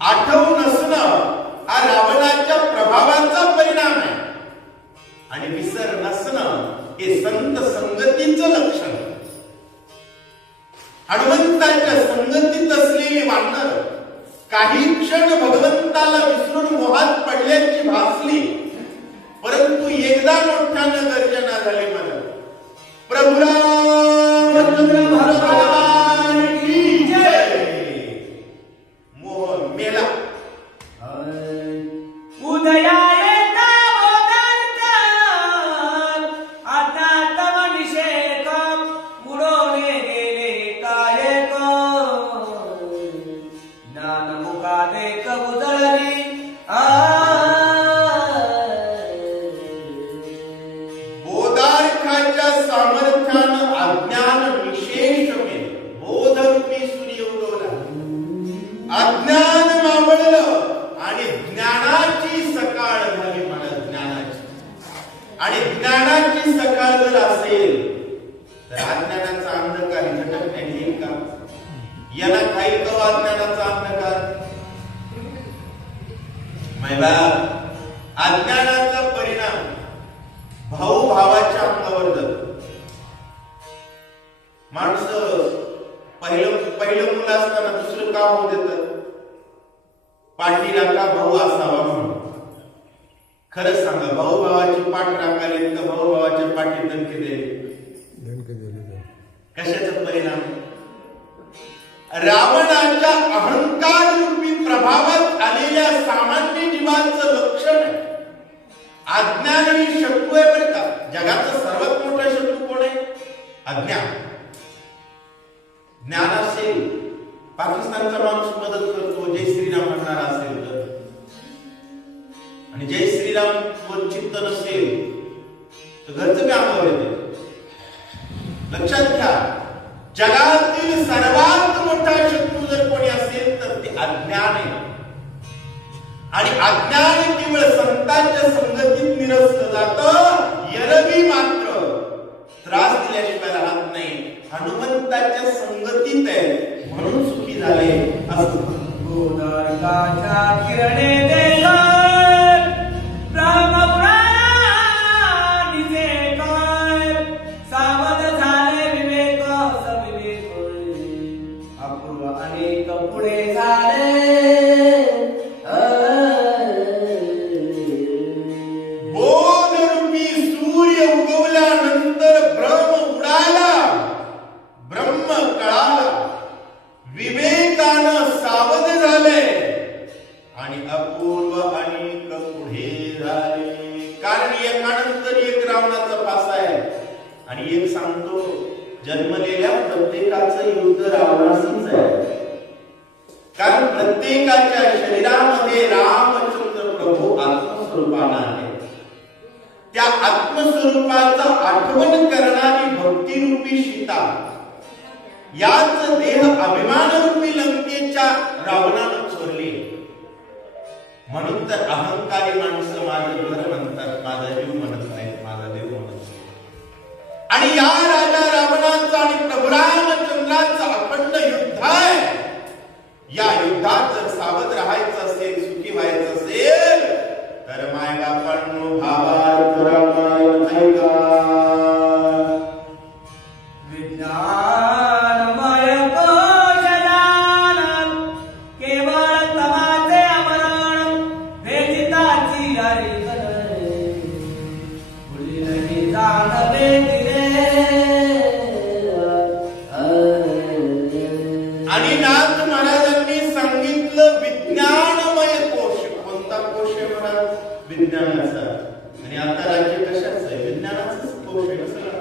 आठव नसणं हा रावणाच्या प्रभावाचा परिणाम आहे. आणि विसर नसणं हे संत संगतीचं लक्षण. हनुमंताच्या संगतीत असलेली वानर काही क्षण भगवंताला विसरून मोहात पडल्याची भासली, परंतु एकदा मोठ्यानं गर्जना झाली. मला प्रभू रामचंद्र भगवान की जय. मोह मेला. उदया येता बोधांचा आता तव निषेध उडवले गेले कायक. ज्ञान मुखाने उजळली बोधार्थाच्या सामर्थ्यानं अज्ञान निशेष मेल. बोधरूपी सूर्य उगवला. अज्ञान मावळलं आणि ज्ञानाची सकाळ झाली. मला ज्ञानाची आणि ज्ञानाची सकाळ जर असेल तर अज्ञानाचा अंधकार झटकण्यात येईल का? याला काही कवा अज्ञानाचा अंधकार महिला. अज्ञानाचा परिणाम भाऊ भावाच्या अंगावर जातो. माणसं पहिलं मुलं असताना दुसरं का होऊ देतात? पाठी राखा भाऊ असावा म्हणून. खरं सांगा, भाऊ भावाची पाठ राखायला का भाऊ भावाच्या पाठी दणके दिले? कशाचा परिणाम? रावणाच्या अहंकार रूपी प्रभावात आलेल्या सामान्य जीवाचं लक्षण आहे. अज्ञान ही शत्रू आहे बरं का. जगाचा सर्वात मोठा शत्रू कोण आहे? अज्ञान. ज्ञान असेल, पाकिस्तानचा माणूस मदत करतो जय श्रीराम म्हणणारा असेल तर, आणि जय श्रीराम वर चित्त नसेल तर घरचं कामावर येते. लक्षात घ्या, जगातील सर्वात मोठा शत्रू जर कोणी असेल तर ते अज्ञान आहे. आणि अज्ञान केवळ संतांच्या संगतीत निरसलं जातं. एरवी मात्र त्रास दिल्याशिवाय राहत नाही. हनुमंताच्या संगतीत आहे म्हणून सुखी झाले असं. गोदार्काच्या किरणे देव राम प्राणिचे काय. सावध झाले विवेक सविवेक. अपूर्व अनेक पुढे झाले. बोधरूपी सूर्य उगवल्यानंतर ब्रह्म उडाला. ब्रह्म कळाला. विवेकानं सावध झाले आणि अपूर्व अनेक पुढे झाले. कारण एकानंतर एक रावणाचा पासा आहे. आणि एक सांगतो, जन्मलेल्या प्रत्येकाचं युद्ध रावणाशीच आहे. कारण प्रत्येकाच्या शरीरामध्ये रामचंद्र प्रभू आत्मस्वरूपानं आहे. त्या आत्मस्वरूपाचा आठवण करणारी भक्तिरूपी सीता याच देह अभिमानरूपी लंकेच्या रावणानं चोरली. म्हणून तर अहंकारी माणसं माझं घर म्हणतात, माझा जीव म्हणत नाहीत, माझा देव म्हणत नाही. आणि या राजा रावणाचा आणि प्रभू रामचंद्राचा अखंड युद्ध आहे. या युद्धात जर सावध राहायचं असेल, सुखी व्हायचं असेल तर मायबापांनो भावार्थ रामायण ऐका. विज्ञानमय कोश ज्ञान केवळ तमाचे अमरण. वेदिताची हरिकले पुढीलही जाणवे तिरे. आणि नाथ महाराजांनी सांगितलं विज्ञानमय कोश. कोणता कोश आहे महाराज? विज्ञानाचा. आणि आता राज्य कशाचं आहे? विज्ञानाचंच कोश कोश आहे ना सगळा.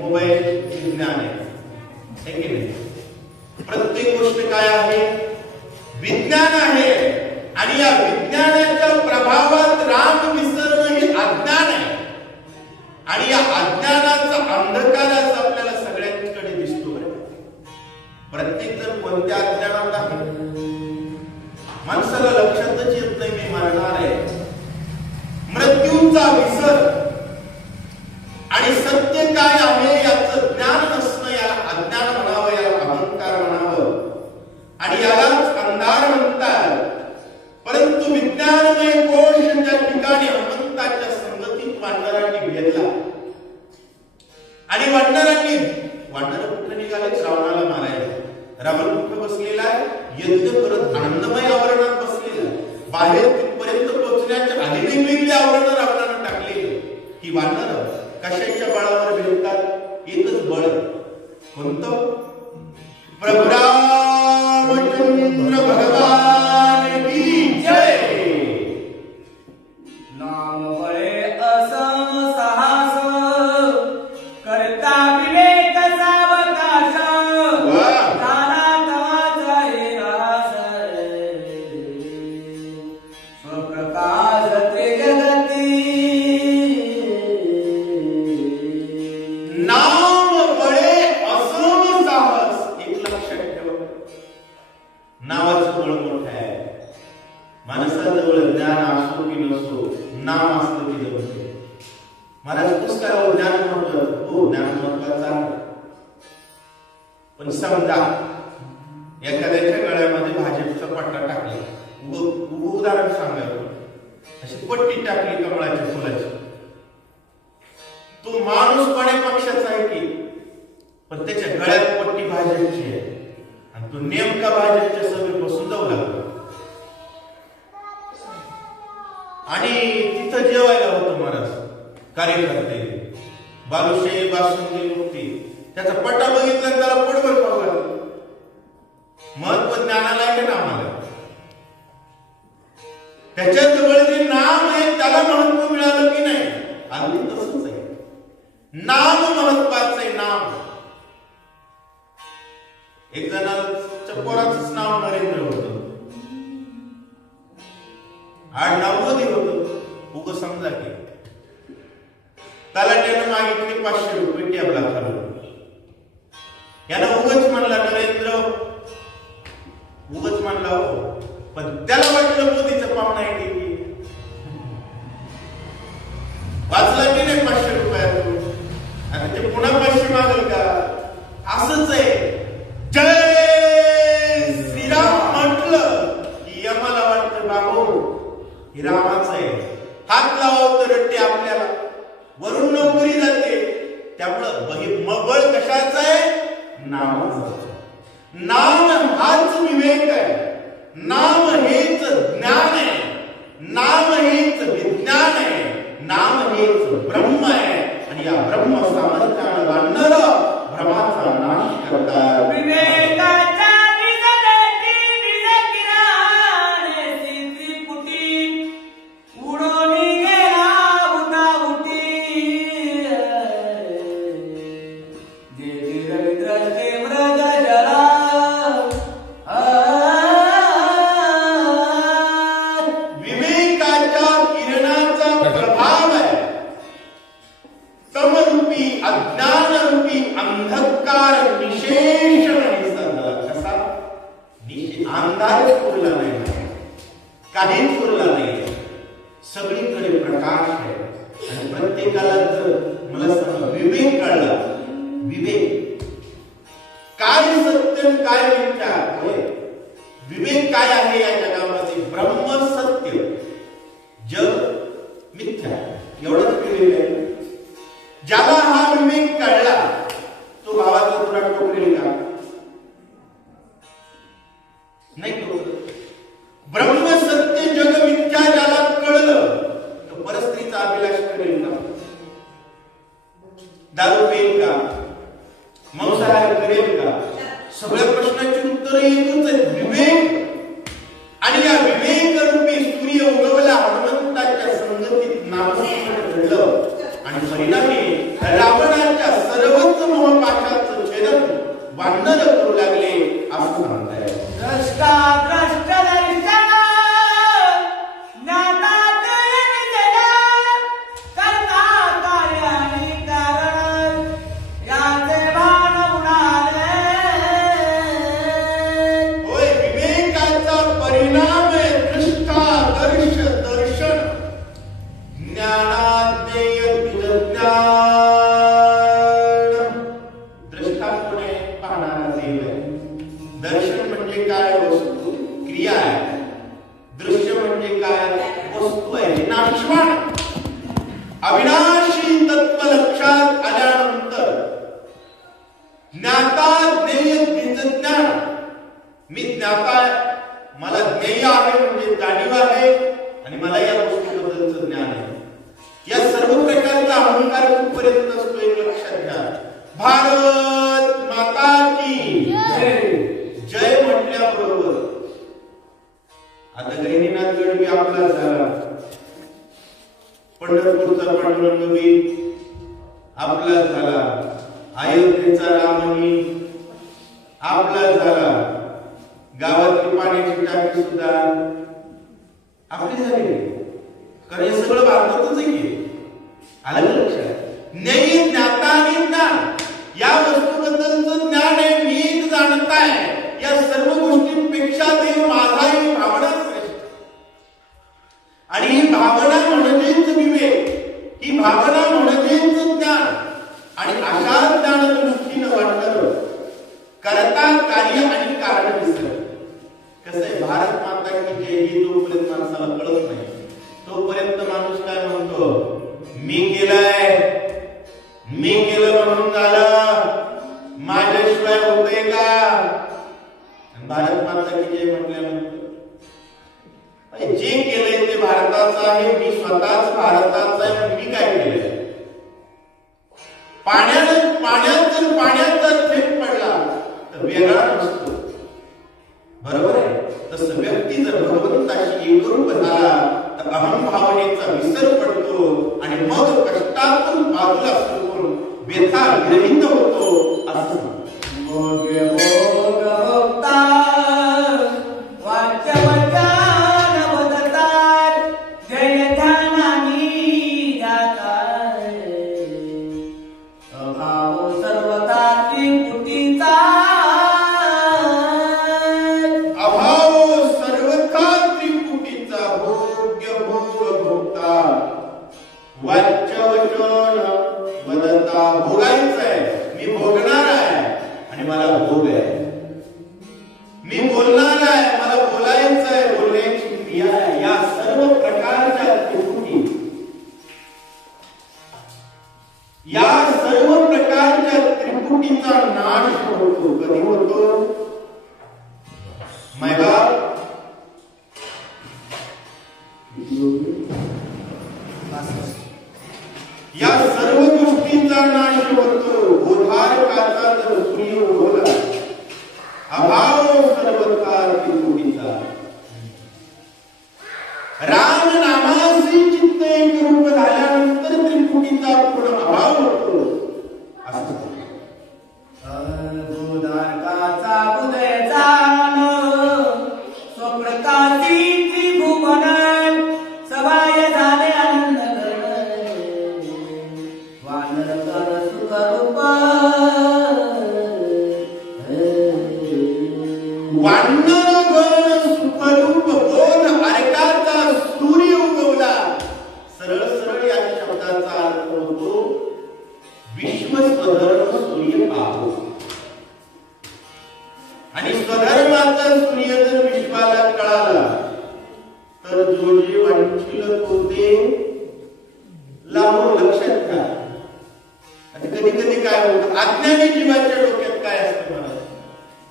मोबाईल विज्ञान आहे की नाही? प्रत्येक गोष्ट काय आहे? विज्ञान आहे. आणि या विज्ञानाच्या प्रभावात राम विसरणं हे अज्ञान आहे. आणि या अज्ञानाचा अंधकारच आपल्याला सगळ्यांकडे दिसतो. प्रत्येक जण कोणत्या अज्ञानात आहे माणसाला लक्षातच येत नाही. मी मरणार आहे, मृत्यूचा विसर आणि सत्य काय आहे याचं ज्ञान नसणं, याला अज्ञान म्हणावं, याला अहंकार म्हणावं आणि यालाच अंधार म्हणतात. परंतु विज्ञानमय कोश ज्या ठिकाणी हनुमंताच्या संगतीत वानरांनी भेदला आणि वानर कुठे निघाले? रावणाला मारायला. रावण कुठे बसलेला आहे? यज्ञ करत आनंदमय आवरणात बसलेला. बाहेर तिथपर्यंत पोहोचण्याच्या आधी वेगवेगळी आवरणं रावणानं टाकलेली. ही वानर कशाच्या बळावर भेटतात? एकच बळ. कोणतं? प्रभू रामचंद्र भगवान की जय. नाम बळे असम साहस करता विवेक सावकाश काला तवाचा हे रास स्वप्रकाश ते जगती. नाम बळे असम साहस. एक लक्षात ठेवा, नावाचं बळ मोठं आहे. माणसाजवळ ज्ञान असो की नसो, नाम असलं की जमते. महाराज पुस्तकावर ज्ञान महत्वाचं. हो, ज्ञान महत्वाचं आहे. पण समजा एखाद्याच्या गळ्यामध्ये भाजपचा पट्टा टाकला. उदाहरण सांगायचं, अशी पट्टी टाकली कमळाच्या फुलाची. तो माणूस कोण्या पक्षाचा आहे की, पण त्याच्या गळ्यात पट्टी भाजपची आहे आणि तो नेमका भाजपच्या सभेपासून जाऊ लागला. आणि तिथं जेवायला होतं महाराज कार्यकर्ते, बालुशाही बासुंदी मुक्ती. त्याचा पट्टा बघितला त्याला पोटभर खाऊ लागलं. महत्व ज्ञानाला आहे का नामाला? त्याच्या जवळ जे नाम आहे त्याला महत्व मिळालं की नाही? अगदी तसंच आहे. नाम महत्वाचं आहे. नाम. एक जणाच्या पोराचंच नाव नरेंद्र होतं. नव्वदी होतं. उग समजा की त्याला त्यानं मागितले 500 रुपये टेबला खालून. यानं उगच म्हणला नरेंद्र, उगच म्हणला हो. पण त्याला वाटलं मोदीचं पाहुणा आहे की वाचला की नाही 500 रुपयातून. आणि ते पुन्हा 500 मागल का? असंच आहे. जय श्रीराम म्हटलं की यमाला वाटतं बाबू ही रामाचं आहे. हात लावावं तर रट्टे आपल्याला वरून नोकरी जाते. त्यामुळं बळ कशाचं आहे? नामाचं. नाम हाच विवेक आहे. नाम हेच ज्ञान आहे. नाम हेच विज्ञान आहे. नाम हेच ब्रह्म आहे. आणि या ब्रह्म सामर्थ्यानं वाढणार भ्रमाचा नाश करतात. विवेकाच्या निजदेती निजकिराने सिद्धिपुटी उडोनी गेला उठाउटी. जे रवींद्र ते मृग जला विवेकाच्या किरणाचा प्रभाव आहे. तमरूपी अज्ञानरूपी अंधकार निशेष निसरला. कसा? अंधारच उरला नाही, काहीच उरला नाही. सगळीकडे प्रकाश आहे. आणि प्रत्येकाला जर मला सांगा विवेक कळला, विवेक काय सत्य काय मिथ्या, विवेक काय आहे या जगामध्ये? ब्रह्म सत्य, जग मिथ्या, एवढंच विवेक आहे. ज्याला हा विवेक कळला तो भावाचा तुला टोकरेल का? नाही टोकरेल. ब्रह्म सत्य जग मिथ्या ज्याला कळलं तो परस्त्रीचा अभिलाष करेल का? दारू पेल का? मांसाहार करेल का? सगळ्या प्रश्नाची उत्तर एकच आहेत, विवेक. आणि या विवेक रूपी सूर्य उगवला हनुमंताच्या संगतीत नामस्मरण घडलं. आणि परिणामी रावणाच्या सर्वच मोहपाशाचं छेदन वानर करू लागले असं म्हणताय. द्रष्टा द्रष्ट दर्शन ज्ञाता निजला कर्ता कार्य आणि कारण याचे भान उडाले. होय, विवेकाचा परिणाम आहे दृष्टा दर्श दर्शन ज्ञानाज्ञेय विज्ञान. दृष्टा कोण आहे? पाहणारा देव आहे. दर्शन म्हणजे काय? वस्तू क्रिया आहे. दृश्य म्हणजे काय? वस्तू आहे, नाशवान अविनाशी तत्व लक्षात आल्यानंतर ज्ञाता ज्ञेय विज्ञान. मी ज्ञाता आहे, मला ज्ञेय आहे म्हणजे जाणीव आहे आणि मला या गोष्टीबद्दलचं ज्ञान आहे. या सर्व प्रकारचा अहंकार कुठपर्यंत असतो एक लक्षात घ्या. भारत माता की जय म्हटल्याबरोबर आता गहिनीनाथ गड आपला झाला, पंढरपूरचा पांडुरंग आपला झाला, अयोध्येचा रामही आपला झाला, गावातली पाण्याची टाकी सुद्धा आपली झाली. कारण हे सगळं भारतातच आहे की. आलं लक्षात? ज्ञेय ज्ञाता आणि ज्ञान या वस्तूबद्दलचं ज्ञान आहे. मी जाणताय या सर्व गोष्टींपेक्षा देव माझाही भावना श्रेष्ठ. आणि ही भावना म्हणजेच विवेक, ही भावना म्हणजेच ज्ञान. आणि अशा ज्ञान दृष्टीनं वाटतं करता कार्य आणि कारण विसर. कसं आहे, भारत माता की जय ही जोपर्यंत माणसाला कळत नाही तोपर्यंत माणूस काय म्हणतो? मी केलंय, मी केलं म्हणून झालं, माझ्याशिवाय होतंय का? भारत माता की जय म्हटल्यानंतर जे केलंय ते भारताचं आहे, मी स्वतःच भारताचा आहे. मी काय केलंय? पाण्यात जर थेट पडला तर वेगळा नसतो, बरोबर आहे. तसं व्यक्ती जर भगवंताशी एकरूप झाला तर अहम भावनेचा विसर पडतो आणि मग कष्टातून बाजूला सरकून व्यथा विरहित होतो असं म्हणतात. या सर्व गोष्टींचा नाश होतो. बोधारकाचा जर सूर्य उगवला, अभाव सर्वथा त्रिपुटीचा. राम नामासी चित्त एकरूप झाल्यानंतर त्रिपुटीचा पूर्ण अभाव होतो असं. बोधारकाचा उदय झाला, स्वप्रकाशी त्रिभुवन सवाय झाले आनंद वानर सुखरूप बोध अर्काचा सूर्य उगवला. सरळ सरळ या शब्दाचा अर्थ होतो विश्व स्वधर्म सूर्य पाहो. आणि स्वधर्माचा सूर्य जर विश्वाला कळाला तर जो जे वांछिल तो ते लावून लक्षात घ्या. कधी कधी काय होतं, अज्ञानी जीवाच्या डोक्यात काय असतं?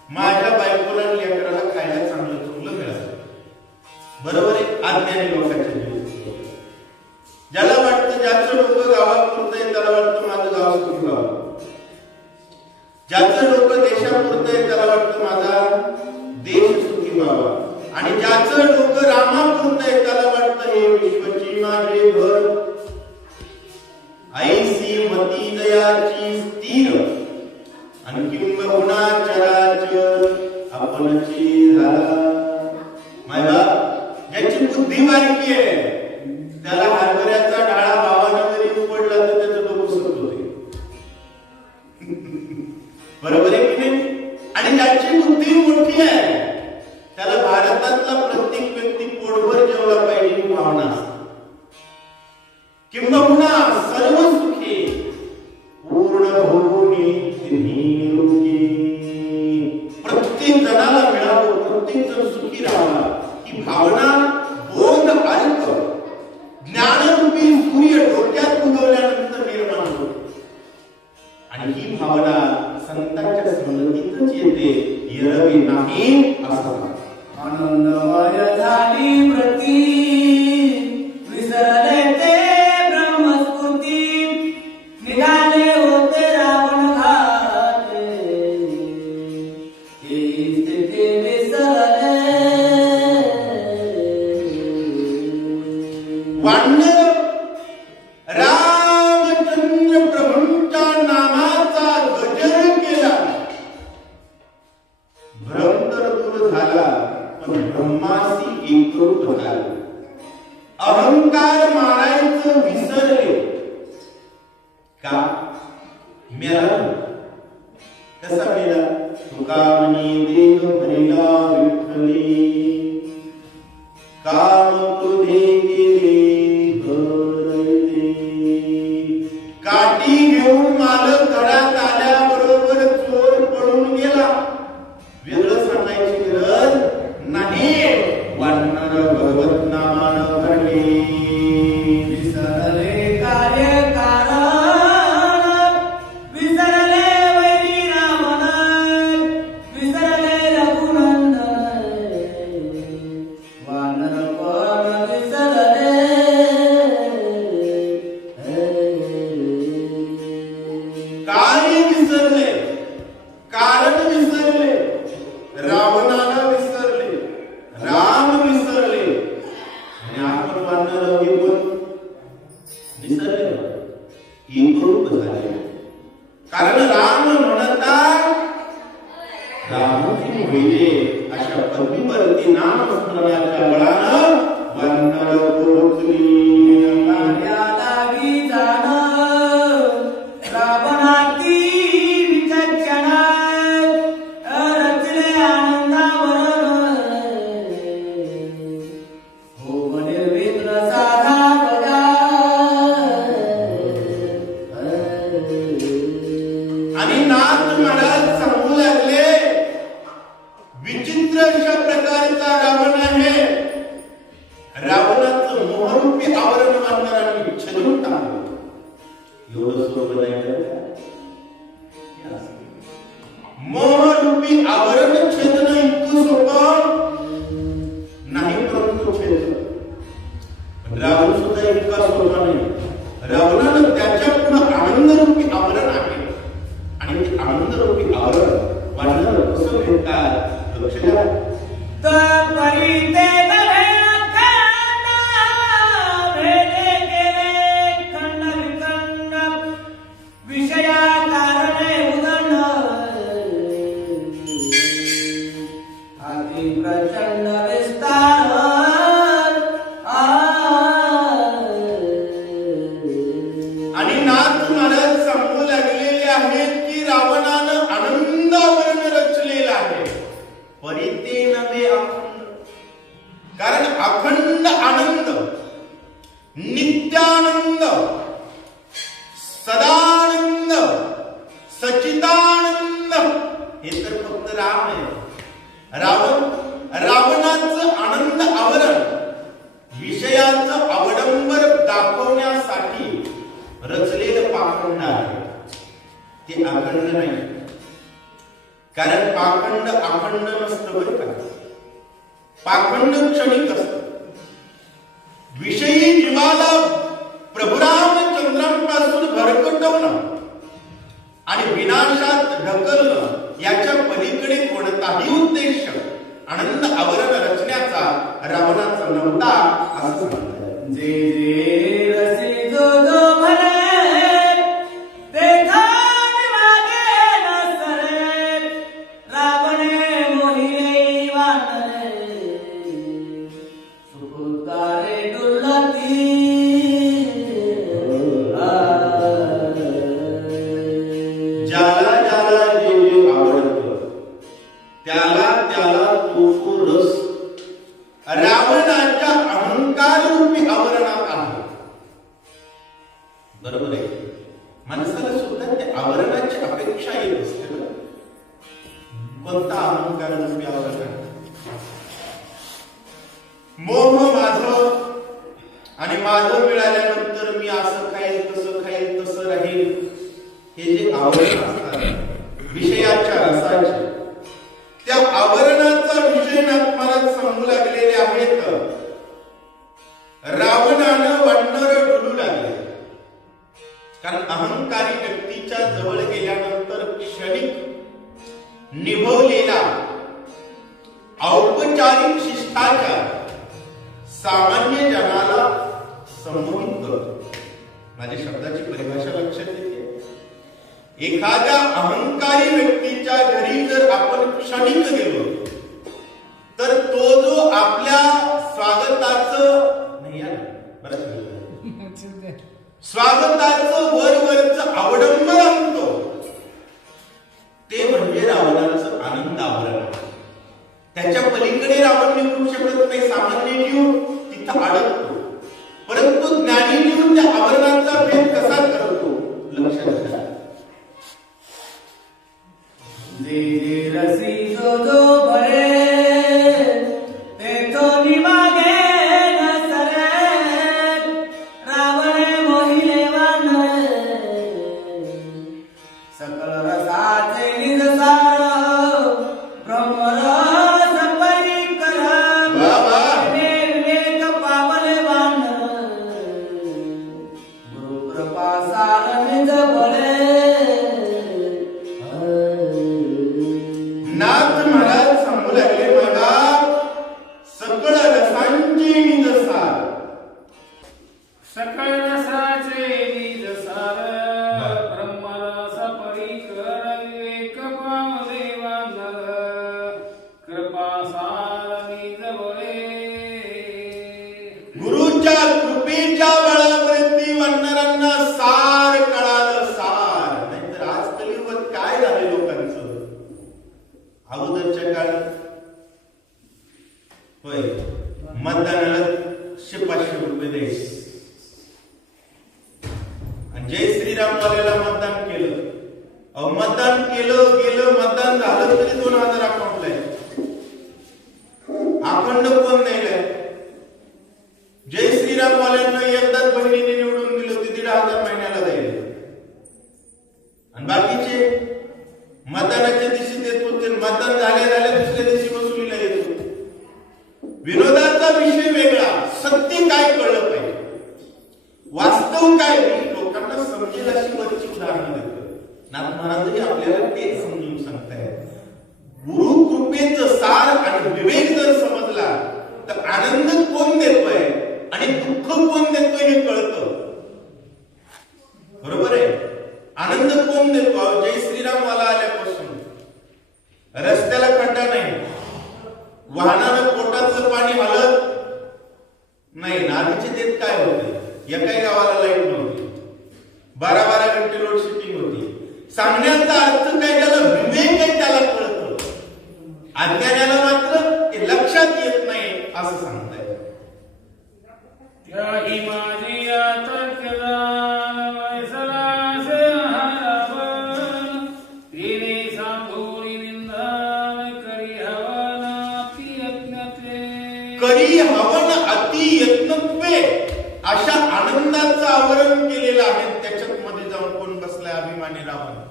माझ्या बायकोला लेकराला खायला चांगलं चुंगलं मिळालं, बरोबर आहे. अज्ञानी लोकांच्या जीव ज्याला वाटतं, ज्याचं डोकं गावापुरतं आहे त्याला वाटतं माझं गाव सुखी व्हावं. ज्याचं डोकं देशापुरतं आहे त्याला वाटतं माझा देश सुखी व्हावा. आणि ज्याचं डोकं रामापुरतं आहे त्याला वाटतं हे विश्वची माझे घर ऐसी मती जयाची स्थिर आणि किंबहुना चराचर आपणची झाला. मायबाप ज्याची बुद्धी बारकी आहे त्याला हरभऱ्याचा डाळा भावाने जरी उपडला तर त्याचं डोकं सुटत होते. बरोबर आहे की नाही? आणि ज्याची बुद्धी मोठी आहे त्याला भारतातला प्रत्येक व्यक्ती पोटभर जेवला पाहिजे ही भावना असते. किंबहुना सर्व सुखे पूर्ण होऊनी प्रत्येक जणाला मिळावं, प्रत्येक जण सुखी राहावा ही भावना बोध अर्थ ज्ञानरूपी सूर्य डोक्यात उगवल्यानंतर निर्माण होते. आणि ही भावना संतांच्या स्मृतीतच येते, एरवी नाही असं. आनंदमय झाली प्रती विसरले ते ब्रह्मस्फूर्ती निघाले होते रावण घाटे ही स्थिती विसरले. वानर रामचंद्र प्रभूंच्या नामाचा गजर केला. भ्रम तर दूर झाला पण ब्रह्मासी एकरूप झाले. अहंकार मारायचं विसरले. का मेला? कसा मेला? तुका म्हणे देह भरिला विठ्ठली काम तुझे गेले भरले. काठी घेऊन मालक घरात आल्याबरोबर चोर पडून गेला. वेगळं सांगायची गरज नाही. वानर भगवत नामानं घडले. विसरले कार्य कारण विसरले वैरी रावण विसरले रघुनंदन वानर पण विसरले. कार्य विसरले, कारण विसरले, रावणाला विसरले, राम विसरले आणि आपण वानर हे पण विसरले. एकरूप झाले. कारण राम म्हणतात रामजी होईल अशा पदवीवरती नाम स्मरणाच्या बळानं वानर पोहोचली. कार्यालागी जाणं रावणाती विचक्षण रचले आनंदावर हो निर्विघ्न साधा बजा. आणि नाथ महाराज सांगू लागले विचित्र अशा प्रकारचा रावण आहे. रावणाचं मोहरूपी आवरण वानरांनी छेदून टाकलं. एवढं सोपं नाही का? मोहरूपी आवरण छेदणं इतकं सोपं नाही, परंतु छेदलं. पण रावण सुद्धा इतका सोपा नाही. रावणानं त्याच्या पुढे आनंदरूपी आवरण आहे आणि ते आनंदरूपी आवरण वानर कसं भेटतात लक्ष द्या. तपरी ते नव्हे अखंड भेदे गेले खंड विखंड विषया कारणे उदंड अति प्रचंड विस्तार आणि नाथ महाराज सांगू लागलेले आहेत की रावणानं आनंद आवरण रचलेलं आहे. परिते नव्हे अखंड. कारण अखंड आनंद, नित्यानंद, सदानंद, सच्चिदानंद हे तर फक्त राम आहे. रावणाचं आनंद आवरण विषयाचं अवडंबर दाखवण्यासाठी रचलेलं पाखंड आहे. ते अखंड नाही. कारण पाखंड अखंड नसतं बरं का. पाखंड क्षणिक असतं. विषयी जीवाला प्रभुरामचंद्रांपासून भरकटवणं आणि विनाशात ढकलणं याच्या पलीकडे कोणताही उद्देश आनंद आवरण रचण्याचा रावणाचा नव्हता असं सांगतात. जे जे रसी जो जो भले माणसाला सुद्धा त्या आवरणाची अपेक्षा येत असते. कोणता अहंकार रूपी आवरण? मोह माझं आणि माझं मिळाल्यानंतर मी असं खाईल तसं राहील, हे जे आवरण असतात विषयाच्या रसाचे, त्या आवरणाचा विषय महाराज सांगू लागलेले आहेत. रावणानं वानर डुलू लागले, कारण अहंकारी व्यक्तीच्या जवळ गेल्यानंतर क्षणिक निभवलेला औपचारिक शिष्टाचार सामान्य जनाला संमोहित करतो. माझ्या शब्दाची परिभाषा लक्षात येते. एखाद्या अहंकारी व्यक्तीच्या घरी जर आपण क्षणिक गेलो तर तो जो आपल्या स्वागताचं नाही स्वागताचं वरवरचं अवडंबर आणतो, ते म्हणजे रावणाचं आनंद आवरण. त्याच्या पलीकडे रावण निघू शकत नाही. सामान्य जीव तिथं अडकतो, परंतु ज्ञानी जीव त्या आवरणाचा भेद कसा करतो लक्षात घ्या. जे रसी जो जो भरे ते तो निमागे न सरे, रावणे मोहिले वान सकल रसाचे निज सार, ब्रह्मरस परिकर विवेक पावले वान, गुरु कृपा सार निज बळे. नाथ महाराज सांगू लागले, बघा सकळ रसांची निज सार, सकळ रसाचे निज सार, ब्रह्मरस परिकर विवेक पावले वान, कृपा सार निज बळे. गुरुच्या कृपेच्या बळावरती वानरांना सार कळालं, सार. नाहीतर आज कलियुगात काय झाले लोकांचं. अगोदरच्या काळात होय मतदानाला 500 रुपये द्यायचे आणि जय श्रीराम वाल्याला मतदान केलं. मतदान केलं गेलं, मतदान झालं तरी 2000 अकाउंटला आहे. अखंड कोण नाही आहे. जय श्रीराम वाल्यांना एकदाच बहिणीने निवडून दिलं होते, 1500 महिन्याला द्यायला. आणि बाकीचे मतदानाच्या दिवशी देत होते, मतदान झाल्या दुसऱ्या दिवशी वसुलीला येत होते. विनोदाचा विषय वेगळा, सत्य काय कळलं पाहिजे, वास्तव काय लोकांना समजेल अशी वरची उदाहरणं देतो. नाथ महाराजही आपल्याला तेच समजून सांगतायत. गुरु कृपेचं सार आणि विवेक जर समजला तर आनंद कोण देतोय आणि दुःख कोण देतोय हे कळतं. बरोबर आहे. आनंद कोण देतो? जय श्रीराम वाला आल्यापासून रस्त्याला खड्डा नाही, वाहनानं पोटाचं पाणी हलत नाही. आधीचे देत काय होते, एकाही गावाला लाईट नव्हती, 12-12 घंटे लोड शेडिंग होती. सांगण्याचा अर्थ काय, त्याला विवेक आहे त्याला कळतं, अज्ञानाला मात्र ते लक्षात येत नाही असं सांगताय. त्याही माझी आतर्कदान वैसरासे हरवन, तिने सांभोळी निंदान करी हवन अति यत्नत्वे. करी हवन अति यत्नत्वे अशा आनंदाचं आवरण केलेलं आहे. त्याच्यात मध्ये जाऊन कोण बसलाय? अभिमानी रावण.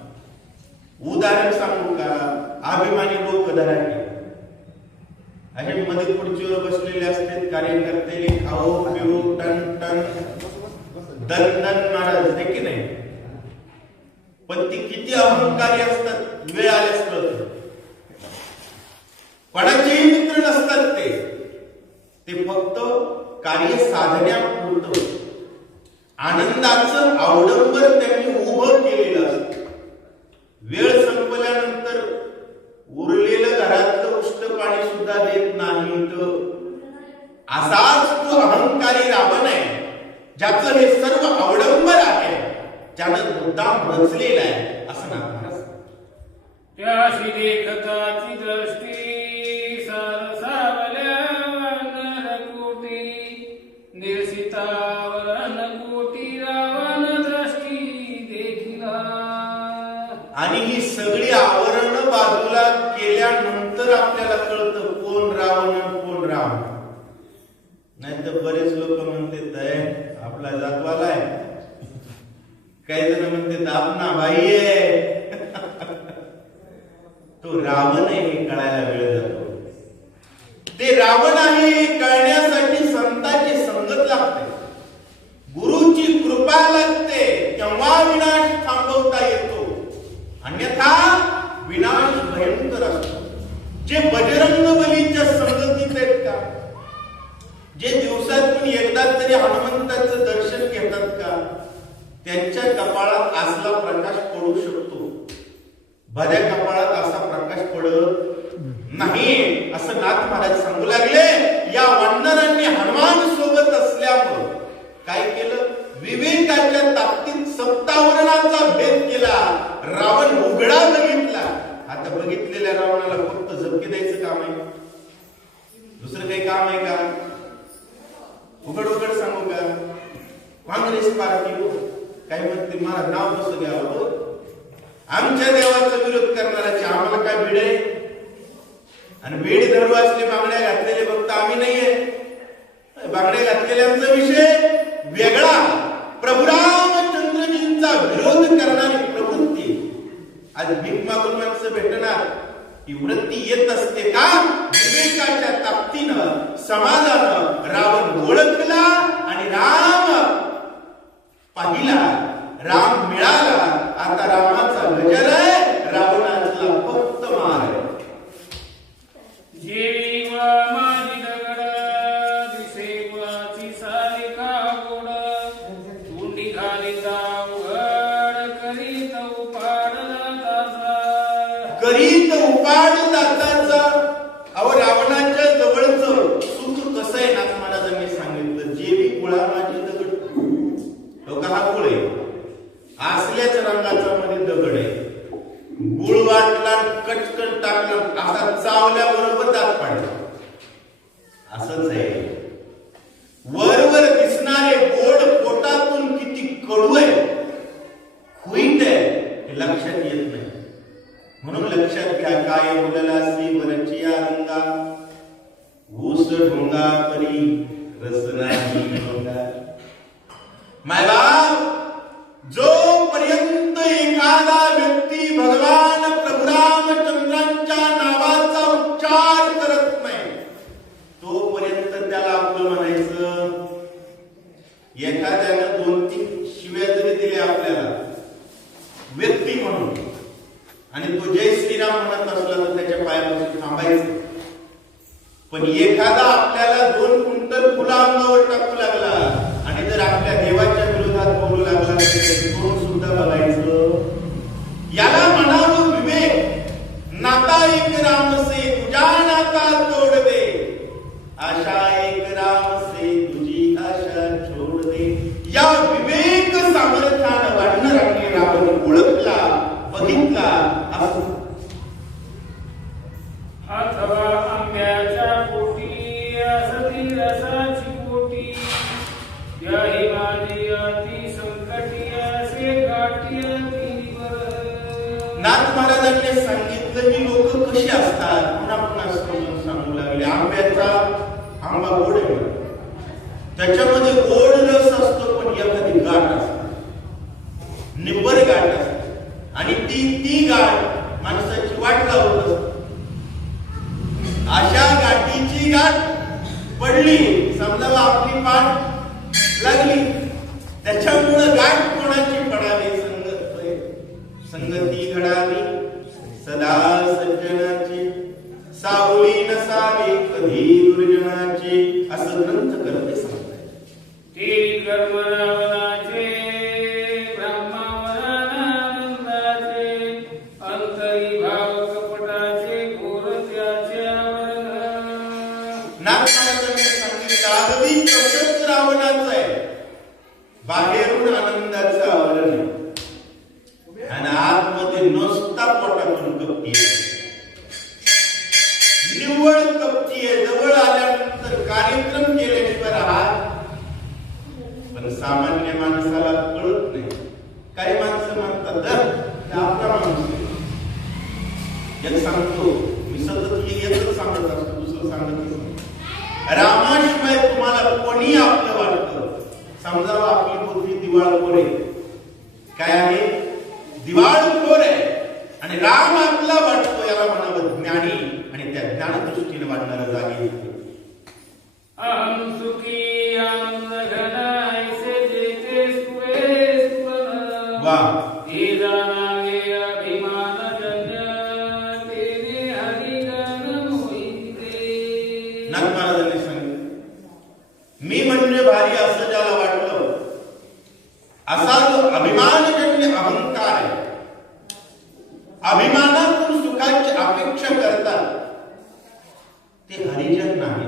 उदाहरण सांगू का? अभिमानी लोक धराटे असे मध्ये खुर्चीवर बसलेले असतात कार्यकर्ते, खाओ पिओ टन टन दन दन महाराज आहे की नाही. पण ती किती अहंकारी असतात, वेळ आल्यास कळतं. कोणाचेही मित्र नसतात ते फक्त कार्य साधण्यापुरतं आनंदाचं अवडंबर त्यांनी उभं केलेलं असतं. वेळ संपल्यानंतर उरलेलं घरातलं उष्ट पाणी सुद्धा देत नाहीत. असाच तो अहंकारी रावण आहे, ज्याचं हे सर्व अवडंबर आहे, ज्यानं मुद्दाम रचलेला आहे असं नाथ. त्याशी देखताची दृष्टी सरसावल्या नरकोटी, निर्सितावर नकोटी रावण दृष्टी देखी. आणि ही सगळी आवरण बाजूला केल्यानंतर आपल्याला कळतं कोण रावण आणि कोण राम. नाही तर बरेच लोक म्हणते आपला जातवाला आहे, काही जण म्हणते आपला बाई आहे. तो रावण आहे हे कळायला वेळ जातो. ते रावण आहे हे कळण्यासाठी संतांची संगत लागते, गुरुची कृपा लागते, तेव्हा विनाश थांबवता येतो. अन्यथा विनाश भयंकर असतो. जे बजरंग बलीच्या संगतीत आहेत का, जे दिवसातून एकदा तरी हनुमंताचं दर्शन घेतात का, त्यांच्या कपाळात असला प्रकाश पडू शकतो. भल्या कपाळात असा प्रकाश पडत नाही असं नाथ महाराज सांगू लागले. या वानरांनी हनुमान सोबत असल्यामुळे काय केलं, विवेकाच्या ताकदीत सप्तावरणाचा भेद केला. रावण उघडा बघितला. आता बघितलेल्या रावणाला फक्त झपके द्यायचं काम आहे, दुसरं काही काम आहे का? उघड उघड सांगू का? काँग्रेस पार्टी काही म्हणते मला नाव कसं घ्यावं, आमच्या देवाचा विरोध करणाऱ्याचे आम्हाला काय भिड आहे? आणि वेळी धरू असले बांगड्या घातलेले फक्त आम्ही नाहीये, बांगड्या घातलेल्यांचा विषय वेगळा. प्रभू रामचंद्रजींचा विरोध करणारी प्रवृत्ती आज भीक मागून माणसं भेटणार ही वृत्ती येत असते का? विवेकाच्या ताकदीनं समाजानं रावण ओळखला आणि राम पाहिला, राम मिळाला. आता रामाचा गजर आहे, रावणाचा फक्त मार आहे. माझी दगड दिसे गुळाची सारिका गोड, तू निघाली जावड करीत उपाड दाताचा. करीत उपाड दाताचा. अहो रावणाच्या जवळचं सुख कसं आहे नाथ महाराजांनी सांगितलं. जेवी गुळा माझी दगड, तो का हा गुळ आहे, असल्याच रंगाचा मध्ये दगड आहे. गुळ वाटला कटकन टाकलं असा चावल्याबरोबर दात पाडला. असंच आहे वरवर दिसणारे गोड पोटातून किती कडू आहे, खुईट आहे हे लक्षात येत नाही. म्हणून लक्षात घ्या, काय मुलाला सी वरची आनंदा ऊस ढोंगा परी रसनाची ढोंगा. मायबाप, जोपर्यंत एखादा व्यक्ती भगवान प्रभू रामचंद्रांच्या नावाचा उच्चार करत नाही तोपर्यंत त्याला आपलं म्हणायचं. एखाद्यानं 2-3 शिव्या जरी दिल्या आपल्याला व्यक्ती म्हणून आणि तो जय श्रीराम म्हणत असला तर त्याच्या पायापासून थांबायचं. पण एखादा आपल्याला 2 क्विंटल फुलं अंगावर टाकू लागला आणि जर आपल्या देवाच्या विरोधात बोलू लागला तर सुद्धा बघायचं. याला म्हणावं विवेक. नाता एक राम से तुझा नाता तोड दे, आशा एक राम से तुझी आशा छोड दे. या विवेक सामर्थ्यानं वाढणाऱ्यांनी रावण ओळखला, बघितला. अथवा आंब्याच्या पोटी असती रसाची पोटी, याही माझी अति संकटी असे गाठी अतिवर. नाथ महाराजांनी सांगितलं की लोक कशी असतात पुन्हा समजून सांगू लागले. आंबा गोड आहे, त्याच्यामध्ये गोड रस असतो, पण एखादी गाठ असते, निब्बर गाठ असते आणि ती गाठ माणसाची वाट लावत असते. अशा गाठीची गाठ पडली, समजा आपली पाठ लागली, त्याच्यामुळे गाठ कोणाची पडावी? संगती घडावी सदा सज्जनाची, सावली नसावी कधी दुर्जनाची, असं ग्रंथ करते सांगताय. तेरी कर्म रावणाचे ब्रह्मावरानंदाचे, अंतरी भाव कपटाचे घोर त्याचे आवरण. नाथ महाराजांनी सांगितलं अगदी तसंच रावणाचं आहे. बाहेरून आनंदाचं आवरण आहे आणि आतमध्ये नुसता पोटातून कपटी आहे, निव्वळ कपटी आहे. जवळ आल्यानंतर कार्यक्रम केल्याशिवाय राहत, पण सामान्य माणसाला कळत नाही. काही माणसं म्हणतात आपला माणूस एक सांगतो, मी सतत एकच सांगत असतो, दुसरं सांगतच नाही. रामाशिवाय तुम्हाला कोणी आपलं वाटतं? समजावं आपली बुद्धी दिवाळखोर आहे. काय आहे? दिवाळखोर आहे. आणि राम आपला वाटतो, याला म्हणावं ज्ञानी. आणि त्या ज्ञानदृष्टीने वाटणारा जागे. अहं सुखी आनंद घन ऐसे जेते सुरे सुवन. वा हे जाणावे अभिमान जन्य तेने हरिगण मोहिते. नाथ महाराजांनी सांगितलं, मी म्हणजे भारी असं ज्याला वाटलं, असा जो अभिमानजन्य अहंकार आहे, अभिमानातून सुखाची अपेक्षा करतात, ते हरिजन नाही,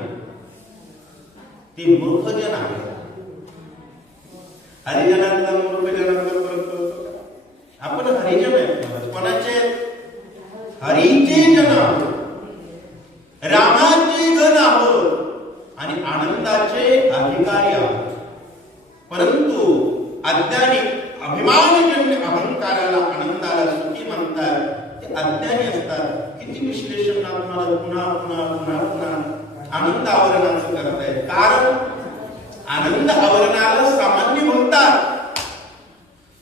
ते मूर्खजन आहे. हरिजनांचा मूर्खजनांचा फरक कळतो का? आपण हरिजन आहेत. कोणाचे? हरीचे जन आहोत, रामाचे गण आहोत आणि आनंदाचे अधिकारी आहोत. परंतु अज्ञानी अभिमानजन्य अहंकाराला, आनंदाला सुखी म्हणतात, ते अज्ञानी असतात. किती विश्लेषण तुम्हाला पुन्हा पुन्हा पुन्हा पुन्हा आनंद आवरणाचं करतायत. कारण आनंद आवरणाला सामान्य म्हणतात.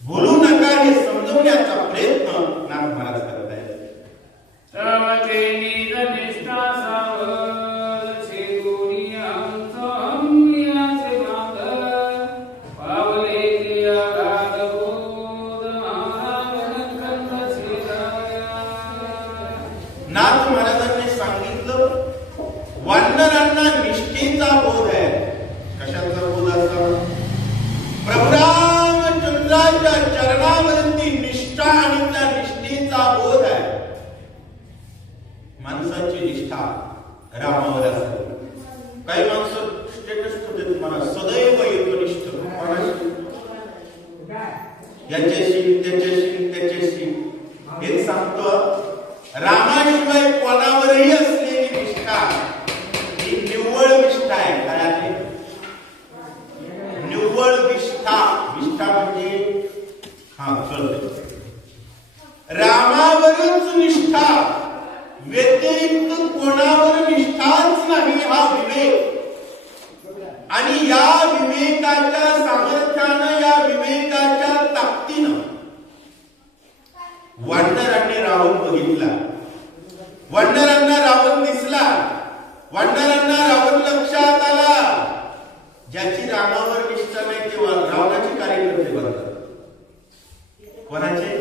बोलू नका हे समजवण्याचा प्रयत्न नाथ महाराज करतायत. तवते निज निष्ठा सावर छेदोनी हम याचे भाग पावले ते अगाध बोध आरामन कंद छेदाया. नाथ महाराजांनी सांगितलं, वानरांना निष्ठेचा बोध आहे. कशाचा बोध असा? प्रभू रामचंद्राच्या चरणावरती निष्ठा आणि त्या निष्ठेचा बोध आहे. माणसाची निष्ठा रामावर असते. काही माणसं स्टेटस ठेवतात, मला सदैव एकनिष्ठ, याच्याशी त्याच्याशी त्याच्याशी. हेच सांगतो, रामाशिवाय कोणावरही असलेली निष्ठा ही निव्वळ निष्ठा आहे. काय आहे? निव्वळ निष्ठा. निष्ठा म्हणजे रामावरच निष्ठा, व्यतिरिक्त कोणावर निष्ठाच नाही, हा विवेक. आणि या विवेकाच्या सामर्थ्यानं, या विवेकाच्या ताकदीनं वानरांनी रावण बघितला, वानरांना रावण दिसला, वानरांना रावण लक्षात आला. ज्याची रामावर निष्ठा नाही ते रावणाचे कार्यकर्ते बनतात. कोणाचे?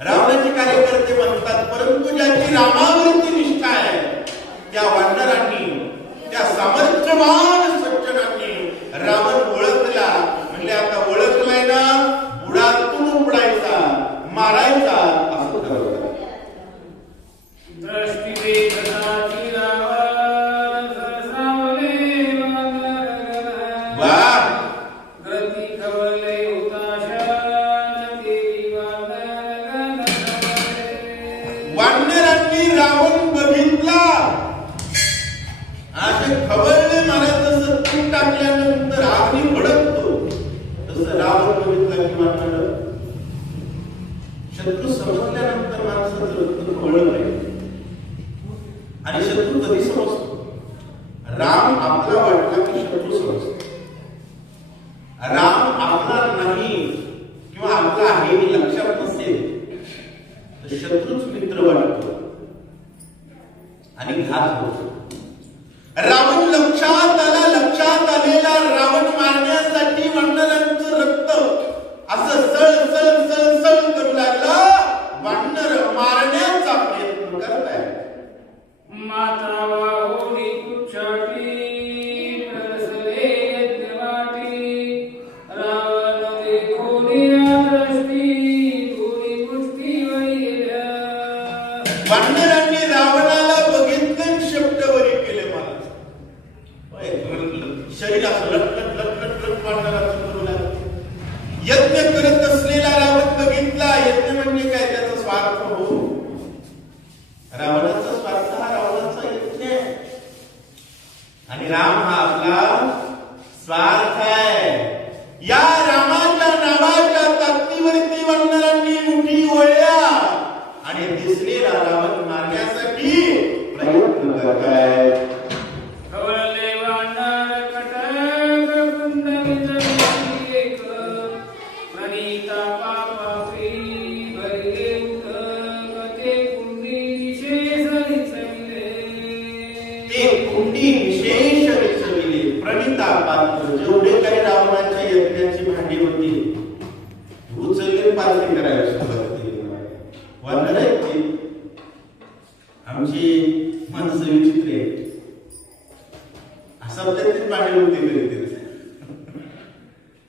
रावणाचे कार्यकर्ते बनतात. परंतु ज्याची रामावरती निष्ठा आहे, त्या वानरांनी, त्या सामर्थ्यवान सज्जनांनी रावण ओळखला. म्हणजे आता ओळखलाय ना, बुडातून उपडायचा, मारायचा, असं ठरवलं. दृष्टी देखताची रावण सरसावले वानर. वाह! गती खवले हुताशन देवी वानर. वानरांनी रावण बघितला, असे खवळले महाराज. जसं तूप टाकल्यानंतर अग्नी भडकतो, तसं रावण बघितला की वानर. शत्रू समजल्यानंतर माणसाचं रक्त खवळलं पाहिजे. आणि शत्रू कधी समजतो? राम आपला वाटला की शत्रू समजतो. राम आपला नाही किंवा आपला आहे हे लक्षात नसेल तर शत्रूच मित्र वाटतो आणि घात होतो. रावण लक्षात आला. लक्षात आलेला रावण मारण्यासाठी वानरांचं रक्त असं सळ सळ सळ सळ करू लागला. वानर मारण्याचा प्रयत्न करताय. माता वाहुनी कुक्षाटी प्रसले यज्ञवाटी. रावण देखोनी दृष्टी दोरी पुष्टी वैल्या. वानरांनी रावणाला बघितलं, शब्दवरी केले. मला शरीर असं लटलट लटलट लट वानराचं करू लागलं. यज्ञ करत असलेला रावण बघितला. यज्ञ म्हणजे काय? त्याचा स्वार्थ हो. रावण पापापी भरिले उदकते कुंडी विशेष विचविले. ते कुंडी विशेष विचविले. प्रणिता पात्र जेवढे काही रावणाच्या यज्ञाची भांडी होती उचलले पालखी करायला सुरुवात केली. वानर आहेत ते. आमची माणसं विचित्र आहेत. असं प्रत्येक भांडी होती करीत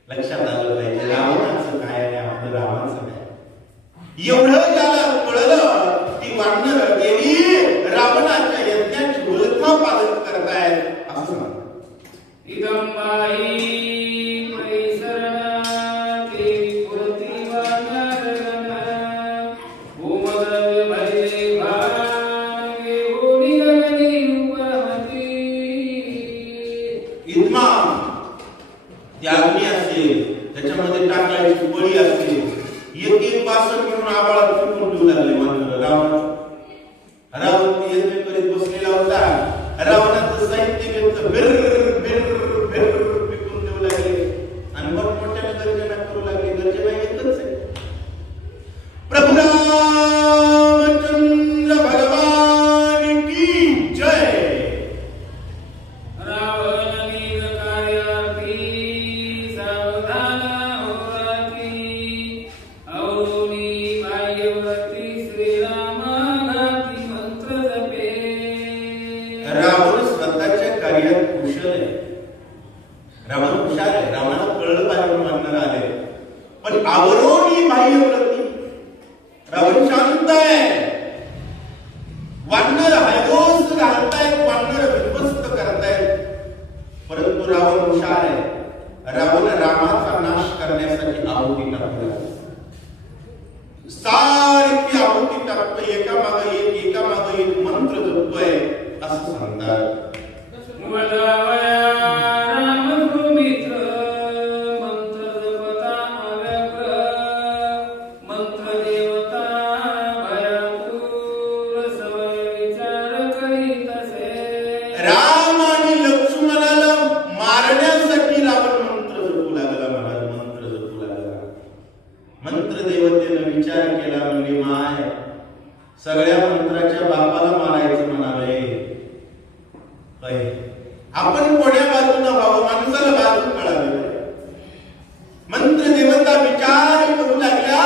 लक्षात आलं पाहिजे रावणाचं काय आणि आपलं रावणाचं काय. एवढं ज्याला कळलं ती वानर गेली रावणाच्या यज्ञाची उलथा पालन करतायत असं म्हणतात. इदंबाई परिसरणा ते पुरती वानरगणा भूमद्रव्य भरिले भागे ओढी गगनी उपरमती. इदमा ती अग्नी असेल त्याच्यामध्ये टाकल्याची बळी असते. एक एक पासन म्हणून आबाळात फेकून ठेवू लागले वानर. रावण ते यज्ञ करीत बसलेला होता. रावणाचं साहित्य घेतलं बिर बिर बिर फेकून देऊ लागले आणि मोठमोठ्याने गर्जना करू लागले. गर्जना एकच आहे, प्रभू रामचंद्र भगवान की जय. रावण निज कार्यार्थी सावधान होती अवरोनी बाह्यव्रती श्रीरामानाती मंत्र जपे. रावण स्वतःच्या कार्यात कुशल आहे. रावण हुशार आहे. रावणाला कळलं पाहिजे म्हणून आले. पण आवरोनी बाह्यव्रती रावण शांत आहे. वानर हायदोस घालतायत, वानर विध्वस्त करतायत. परंतु रावण हुशार आहे. रावण रामाचा नाश करण्यासाठी आहुती टाकतो. सारखी आहुती टाकतो. एकामागे एक मंत्र जपतोय असं सांगतात. वदावया रामभूमित्र मंत्र जपता अव्यग्र मंत्र देवता भयातुर सवय विचार करीत असे. राम आणि लक्ष्मणाला मारण्यासाठी रावण मंत्र जपू लागला. महाराज मंत्र जपू लागला. मंत्र देवतेनं विचार केला म्हणजे माय सगळ्या मंत्राच्या बापाला मारायचं म्हणाले. आपण कोण्या बाजूला व्हावं माणसाला बाजू कळावी. मंत्र देवता विचार करू लागल्या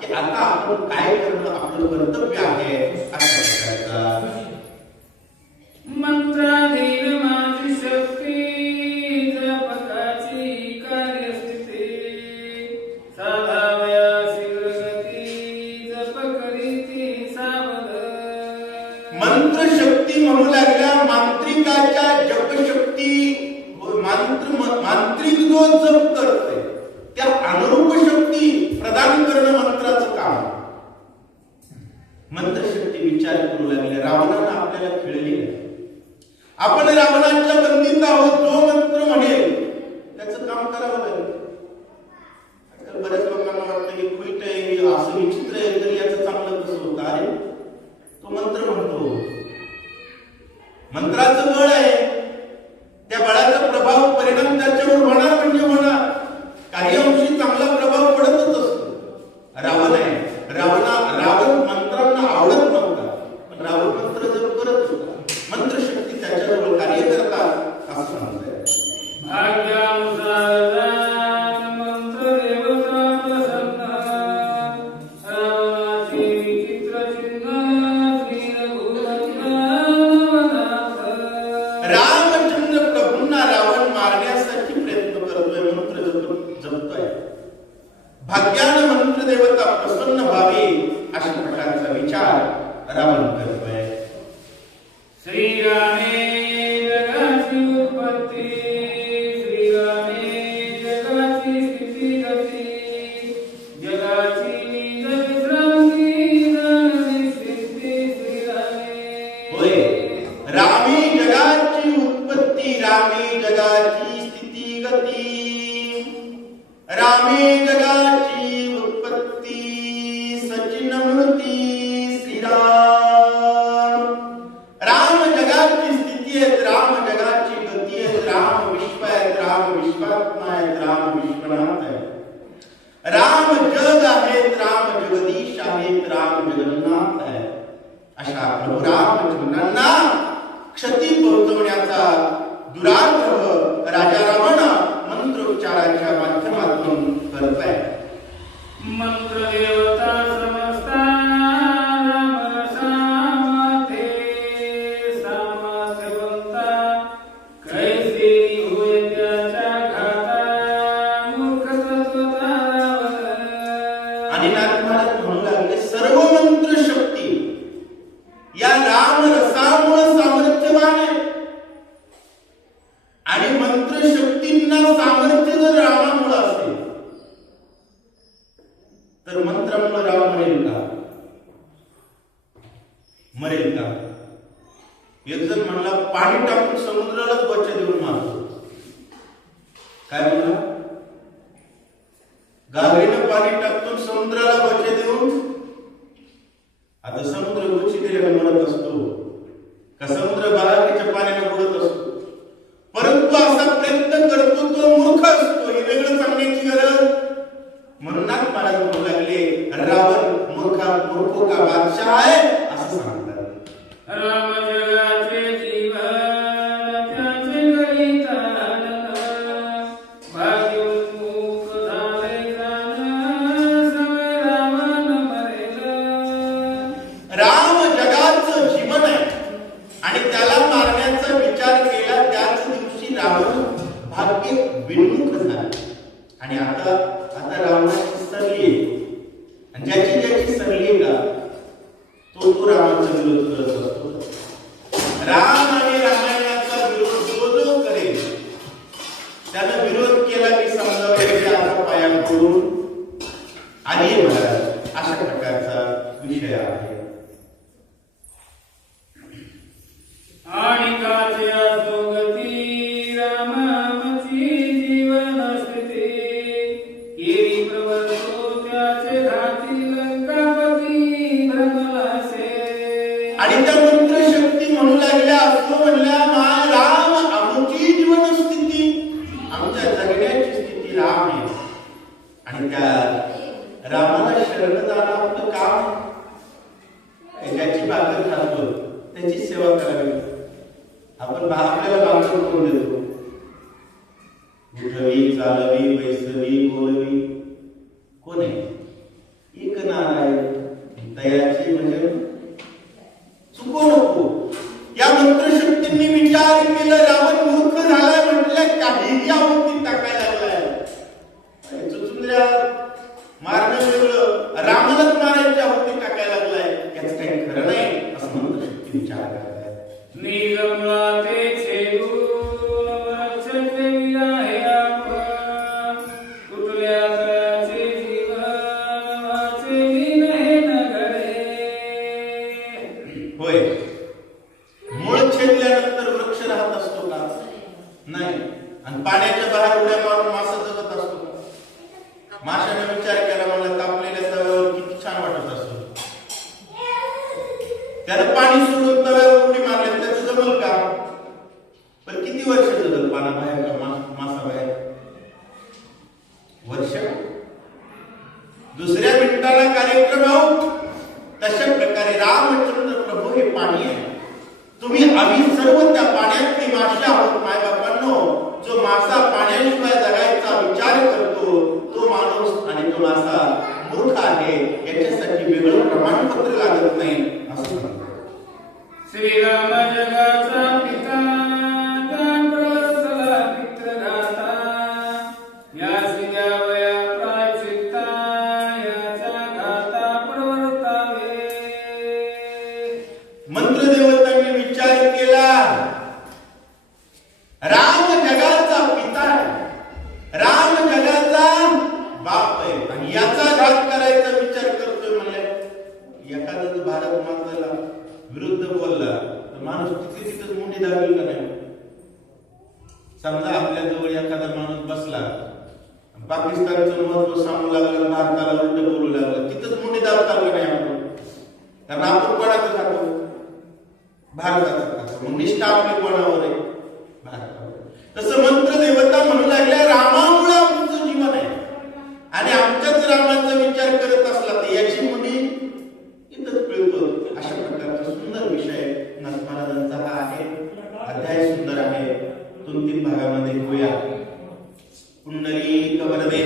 की आता आपण काय करणं आपलं कर्तव्य आहे असं करायचं. मंत्राधीन माझी शक्ती जपकाची कार्यस्थिती साधावया शीघ्रगती जप करीती सावध. मंत्र शक्ती म्हणू लागल्या मांत्रिकाच्या जपशक्ती. मांत्रिक जो जप करतोय त्या अनुरूप शक्ती प्रदान करणं मंत्राचं काम. मंत्रशक्ती विचार करू लागले. रावणानं आपल्याला खेळली आहे. आपण रावणाच्या बंदीत आहोत. जो मंत्र म्हणेल त्याचं काम करावं लागेल. बऱ्याच लोकांना वाटतं की खुईट आहे असं विचित्र आहे तरी याचं चांगलं कसं होतं. अरे तो मंत्र म्हणतो. मंत्राचं बळ आहे. त्या बळाचा प्रभाव परिणाम त्याच्यावर होणार म्हणजे होणार. काही अंशी चांगला प्रभाव पडतच असतो. रावण आहे. रावण मंत्रांना आवडत नव्हता पण रावण मंत्र जप करत होता. मंत्रशक्ती त्याच्याजवळ कार्य करतात असं म्हणतात. भाग्यानुसार मंत्र देवता प्रसन्न रावणाचे विचित्र चिन्ह श्री रघुनंदन. रामचंद्र प्रभूंना रावण मारण्यासाठी प्रयत्न करतोय. मंत्र जपतोय. भाग्यानं मंत्र देवता प्रसन्न व्हावी अशा प्रकारचा विचार रावण करतोय. श्रीरामे जगाची उत्पत्ती श्रीरामे जगाची स्थिती गती जगाची निज विश्रांती निश्चिंती श्रीरामे. होय. रामी जगाची उत्पत्ती, रामी जगाची स्थिती गती. रामी जगाची उत्पत्ती सचिन मूर्ती श्रीराम. राम जगाची मंत्र देवता समस्ताना रामरसामध्ये सामर्थ्यवंता कैसे होय त्याच्या घाता मूर्ख तत्वता आणि नाथ महाराज म्हणू लागले सर्व मंत्र शक्ती या राम रसामुळे सामर्थ्यवान आहे आणि मंत्र शक्तींना सामर्थ्य जर रामामुळे असेल तर मंत्रामुळे राम मरेल का? मरेल का? एक जण म्हणला पाणी टाकून समुद्रालाच बच्चे देऊन मारतो. काय म्हणला? गावीनं पाणी टाकून समुद्राला बच्चे देऊन. आता समुद्र गुच्छी दिल्याने म्हणत असतो का समुद्र बारावीच्या पाण्याने बुडत असतो, परंतु असा प्रयत्न करतो तो मूर्ख असतो. हे वेगळं सांगण्याची गरज. म्हणून नाथ महाराज म्हणू लागले रावण मूर्खो का बादशाह आहे असं सांगतात. राम जगाचे जीवन त्याचे करितान भाग्योन्मुख झाले जाण सवय रावण मरेल. राम जगाचं जीवन आहे आणि त्याला मारण्याचा विचार केला त्याच दिवशी रावण भाग्य विन्मुख झाला. आणि आता रावणाची सरली आणि ज्याची सरली का तो रामाचा विरोध करत असतो. राम आणि रामायणाचा विरोध जो करेल त्यानं विरोध केला की समजावयाचे आता पाया पडून आली महाराज अशा प्रकारचा विषय आहे. आणि काच्या सोगती रामाची जीवन स्थिती येरी प्रवर्तो त्याचे घाती लंकापती भ्रमलासे. आणि त्या मंत्र शक्ती म्हणू लागल्या असतो म्हणल्या राम आमची जीवन स्थिती आमच्या जगण्याची स्थिती राम आहे. आणि त्या रामाला शरण जाणं आपलं काम आहे. ज्याची भाकर खातो त्याची सेवा करावी. आपण आपल्याला भाकर करून देतो. उठवी चालवी बैसवी बोलवी कोण आहे? एक नारायण दयाची म्हणजे चुको नको. या मंत्रशक्तींनी विचार केला रावण मूर्ख झालाय म्हटलं काहीही आवृत्ती टाकायला लागलाय. चुचुंद्र्या मारणं वेगळं रामालाच मारायची आवृत्ती टाकायला लागलाय याच काही खरं नाही असं मंत्रशक्ती विचार करताय. निगमला ते छेदून वरक्षते विराहे आपण कुठल्या तळ्याचे जीवन वाचेली नाही न घडे. होय, मूळ छेदल्यानंतर वृक्ष राहत असतो का? नाही. आणि पाण्याच्या बाहेर उड्या मारून मासा जगत असतो का? माशाने विचार केला मला तापलेल्या तव्यावर किती छान वाटत असतो. त्याला पाणी सोडून तव्यावर उडी मारली त्याचं जमल का? पण किती वर्ष जगल पाना बाहेर का मासा बाहेर? वर्ष. दुसऱ्या मिनिटाला कार्यक्रम आउट. तशा प्रकारे रामचंद्र प्रभू हे पाणी आहे. तुम्ही आम्ही सर्व त्या पाण्यातली मासे आहोत. मायबापांनो, जो मासा पाण्याशिवाय जगायचा विचार करतो तो माणूस आणि तो मासा मूर्ख आहे. याच्यासाठी वेगळं प्रमाणपत्र लागत नाही असं सांगतो. श्रीराम जगाचा पिता प्रवत्सला पितृघाता या श्रीयावया प्रायचित्ता याचा घाता प्रवर्तावे. मंत्रदेवतांनी विचार केला राम जगाचा पिता आहे, राम जगाचा बाप आहे आणि याचा घात करायचा विचार करतोय. म्हणले एखादा भारत माताला विरुद्ध बोलला तर माणूस तिथेच मुंडी दाबेल का नाही? समजा आपल्या जवळ एखादा माणूस बसला पाकिस्तानचं महत्व सांगू लागला भारताला उलट बोलू लागला तिथंच मुंडी दाबता का नाही आपण? कारण आपण कोणाचं खातो? भारताचं खातो. मग निष्ठा आपली कोणावर आहे? भारतावर. तसं मंत्र देवता म्हणू लागल्या रामामुळे आमचं जीवन आहे आणि आमच्याच रामाचा विचार करत असला तर याची मुंडी इथंच पिळतो. अशा प्रकारचा सुंदर विषय नाथ महाराजांचा हा आहे. अध्याय सुंदर आहे. 2-3 भागामध्ये होऊया. पुंडलिक वरदे